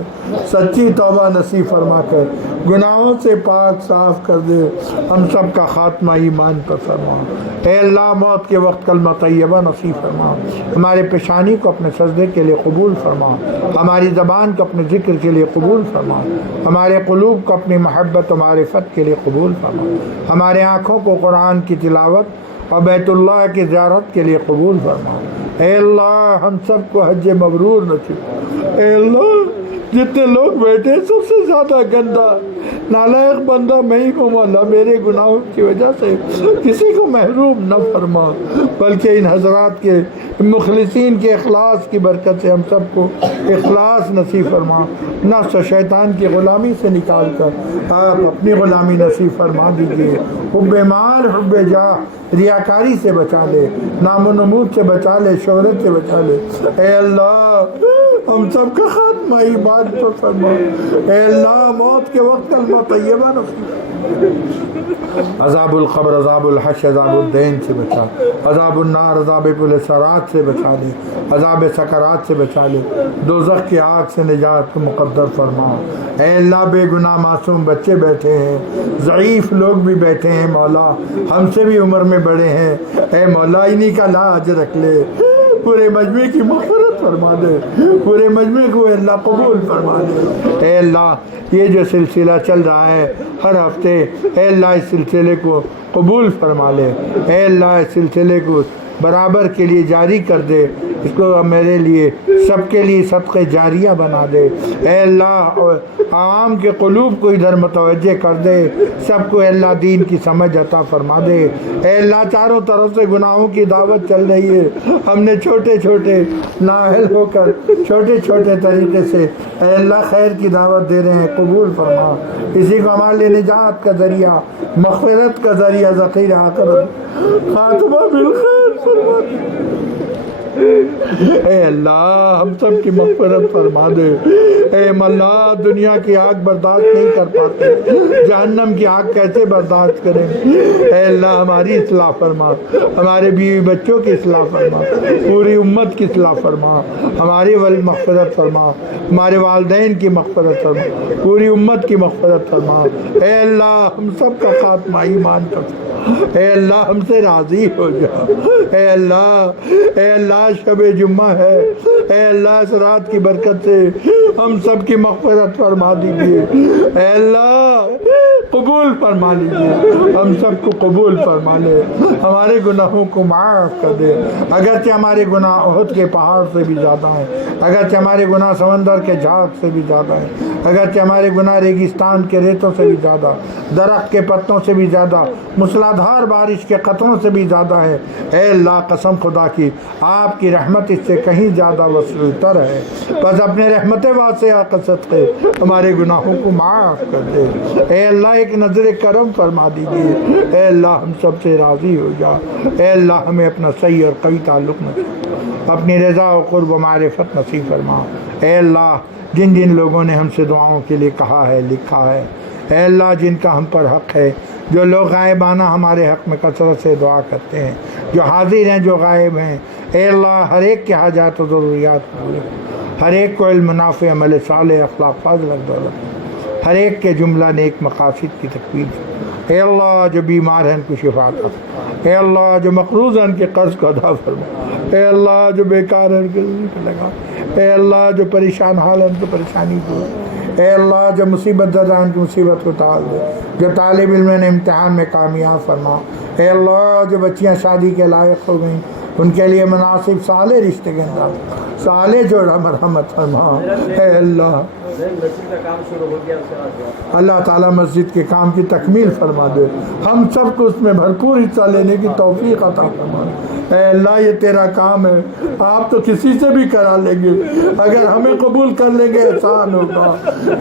سچی توبہ نصیب فرما کر گناہوں سے پاک صاف کر دے، ہم سب کا خاتمہ ایمان پر فرما۔ اے اللہ موت کے وقت کلمہ طیبہ نصیب فرما، ہمارے پیشانی کو اپنے سجدے کے لیے قبول فرما، ہماری زبان کو اپنے ذکر کے لیے قبول فرما، ہمارے قلوب کو اپنی محبت و معرفت کے لیے قبول فرما، ہمارے آنکھوں کو قرآن کی تلاوت اور بیت اللہ کی زیارت کے لیے قبول فرما۔ اے اللہ ہم سب کو حج مبرور نصیب۔ اے اللہ جتنے لوگ بیٹھے سب سے زیادہ گندا نالائق بندہ میں ہی ہوں، مولا میرے گناہوں کی وجہ سے کسی کو محروم نہ فرما، بلکہ ان حضرات کے مخلصین کے اخلاص کی برکت سے ہم سب کو اخلاص نصیب فرما، نفس و شیطان کی غلامی سے نکال کر آپ اپنی غلامی نصیب فرما دیجیے، حب مال حب جاہ ریاکاری سے بچا لے، نام و نمود سے بچا لے، شہرت سے بچا لے۔ اے اللہ ہم سب کا خاتمہ ایمان پر فرما۔ اے اللہ موت کے وقت کلمہ طیبہ نصیب، عذاب القبر، عذاب الحشر، عذاب الدین سے بچا، عذاب النار، عذاب پلسرات سے بچا لے، عذاب سکرات سے بچا لے، دوزخ کی آگ سے نجات کو مقدر فرما۔ اے اللہ بے گناہ معصوم بچے بیٹھے ہیں، ضعیف لوگ بھی بیٹھے ہیں مولا، ہم سے بھی عمر میں بڑے ہیں، اے مولا انہی کا لاج رکھ لے، پورے مجمع کی مغفرت فرما دے، پورے مجمع کو اللہ قبول فرما دے۔ اے اللہ یہ جو سلسلہ چل رہا ہے ہر ہفتے، اے اللہ اس سلسلے کو قبول فرما لے، اے اللہ اس سلسلے کو برابر کے لیے جاری کر دے، اس کو میرے لیے سب کے لیے صدقہ جاریہ بنا دے۔ اے اللہ عوام کے قلوب کو ادھر متوجہ کر دے، سب کو اللہ دین کی سمجھ عطا فرما دے۔ اے اللہ چاروں طرف سے گناہوں کی دعوت چل رہی ہے، ہم نے چھوٹے چھوٹے نااہل ہو کر چھوٹے چھوٹے طریقے سے اے اللہ خیر کی دعوت دے رہے ہیں، قبول فرما، اسی کو ہمارے لیے نجات کا ذریعہ، مغفرت کا ذریعہ، ذخیرہ آخرت، خاتمہ بالخیر فرما دے۔ اے اللہ ہم سب کی مغفرت فرما دے۔ اے مولا دنیا کی آگ برداشت نہیں کر پاتے، جہنم کی آگ کیسے برداشت کریں؟ اے اللہ ہماری اصلاح فرما، ہمارے بیوی بچوں کی اصلاح فرما، پوری امت کی اصلاح فرما، ہماری مغفرت فرما، ہمارے والدین کی مغفرت فرما، پوری امت کی مغفرت فرما۔ اے اللہ ہم سب کا خاتمہ ایمان پر فرما۔ اے اللہ ہم سے راضی ہو جا۔ اے اللہ شب جمعہ ہے، اے اللہ اس رات کی برکت سے ہم سب کی مغفرت فرما دیجیے۔ اے اللہ قبول فرما لیجیے، ہم سب کو قبول فرما لے، ہمارے گناہوں کو معاف کر دے۔ اگرچہ ہمارے گناہ احد کے پہاڑ سے بھی زیادہ ہیں، اگرچہ ہمارے گناہ سمندر کے جھاگ سے بھی زیادہ ہیں، اگرچہ ہمارے گناہ ریگستان کے ریتوں سے بھی زیادہ، درخت کے پتوں سے بھی زیادہ، موسلادھار بارش کے قطروں سے بھی زیادہ ہے، اے اللہ قسم خدا کی آپ کی رحمت اس سے کہیں زیادہ وسیع تر ہے، بس اپنے رحمت واسعہ کا صدقے ہمارے گناہوں کو معاف کر دے۔ اے اللہ ایک نظر کرم فرما دیجیے، اے اللہ ہم سب سے راضی ہو جا، اے اللہ ہمیں اپنا صحیح اور قوی تعلق نصیب، اپنی رضا و قرب و معرفت نصیب فرما۔ اے اللہ جن جن لوگوں نے ہم سے دعاؤں کے لیے کہا ہے، لکھا ہے، اے اللہ جن کا ہم پر حق ہے، جو لوگ غائبانہ ہمارے حق میں کثرت سے دعا کرتے ہیں، جو حاضر ہیں جو غائب ہیں، اے اللہ ہر ایک کے حاجات و ضروریات پورے، ہر ایک کو علم نافع، عمل صالح، اخلاق فاضل دولت، ہر ایک کے جملہ نیک مقاصد کی تکمیل۔ اے اللہ جو بیمار ہیں ان کو شفا عطا، اے اللہ جو مقروض ہیں ان کے قرض کو ادا فرما، اے اللہ جو بیکار ہیں ان کے رزق لگا، اے اللہ جو پریشان حال ہیں ان کو پریشانی دور، اے اللہ جو مصیبت زدہ ہیں ان کی مصیبت کو ٹال دے، جو طالب علم نے امتحان میں کامیاب فرما، اے اللہ جو بچیاں شادی کے لائق ہو گئیں ان کے لیے مناسب صالح رشتے کے انداز، صالح جوڑا مرحمت فرما۔ اے اللہ اللہ تعالیٰ مسجد کے کام کی تکمیل فرما دے، ہم سب کو اس میں بھرپور حصہ لینے کی توفیق عطا فرما۔ اے اللہ یہ تیرا کام ہے، آپ تو کسی سے بھی کرا لیں گے، اگر ہمیں قبول کر لیں گے احسان ہوگا۔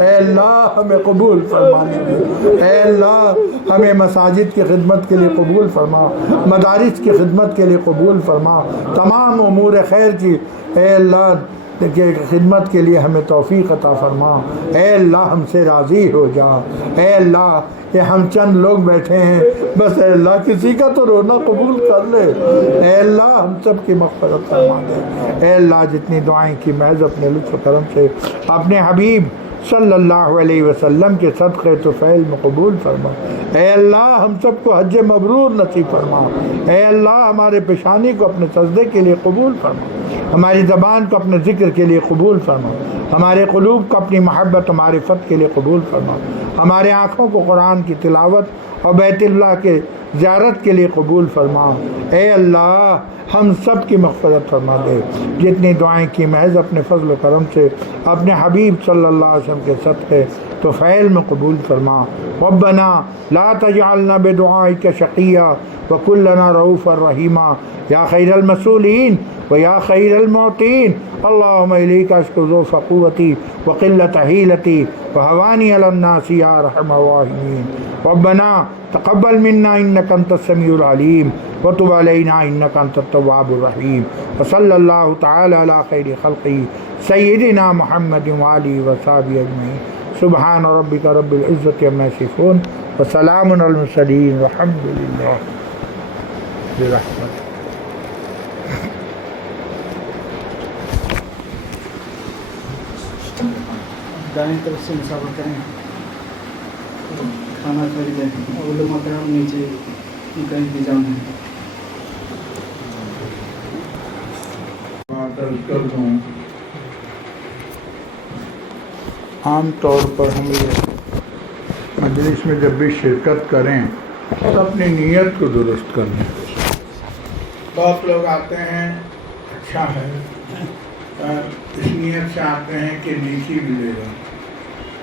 اے اللہ ہمیں قبول فرما لیجیے، اے اللہ ہمیں مساجد کی خدمت کے لیے قبول فرما، مدارس کی خدمت کے لیے قبول فرما، تمام امور خیر کی اے اللہ کہ خدمت کے لیے ہمیں توفیق عطا فرما۔ اے اللہ ہم سے راضی ہو جا، اے اللہ یہ ہم چند لوگ بیٹھے ہیں، بس اے اللہ کسی کا تو رونا قبول کر لے، اے اللہ ہم سب کی مغفرت فرما دے۔ اے اللہ جتنی دعائیں کی محض اپنے لطف و کرم سے اپنے حبیب صلی اللہ علیہ وسلم کے صدقے تو فعل میں قبول فرما۔ اے اللہ ہم سب کو حج مبرور نصیب فرما۔ اے اللہ ہمارے پیشانی کو اپنے سجدے کے لیے قبول فرما، ہماری زبان کو اپنے ذکر کے لیے قبول فرما، ہمارے قلوب کو اپنی محبت و معرفت کے لیے قبول فرما، ہمارے آنکھوں کو قرآن کی تلاوت اور بیت اللہ کے زیارت کے لیے قبول فرما۔ اے اللہ ہم سب کی مغفرت فرما دے، جتنی دعائیں کی محض اپنے فضل و کرم سے اپنے حبیب صلی اللہ علیہ وسلم کے صدقے تو فعل میں قبول فرما۔ ربنا لا تجعلنا بدعائک شقیا وکن لنا رؤوفا رحیما یا خیر المسئولین ویا خیر المعطین اللہم الیک اشکو ضعف قوتی وقلت حیلتی وہوانی علی الناس یا ارحم الراحمین۔ ربنا تقبل منا انک انت السمیع العلیم وتب علینا انک انت التواب الرحیم وصلی اللہ تعالی علی خیر خلقہ سیدنا محمد وآلہ وصحبہ اجمعین۔ سبحان ربک رب العزت عما یصفون وسلام علی المرسلین والحمد للہ برحمتہ۔ دائیں طرف سے مسافر کریں، کھانا خریدیں، علماء کرام نیچے ان کا انتظام ہے۔ عام طور پر ہم یہ مجلس میں جب بھی شرکت کریں تو اپنی نیت کو درست کر لیں۔ بہت لوگ آتے ہیں اچھا ہے اس نیت سے آتے ہیں کہ نیکی ملے گا،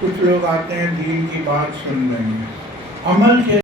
کچھ لوگ آتے ہیں دین کی بات سن رہے ہیں، عمل کے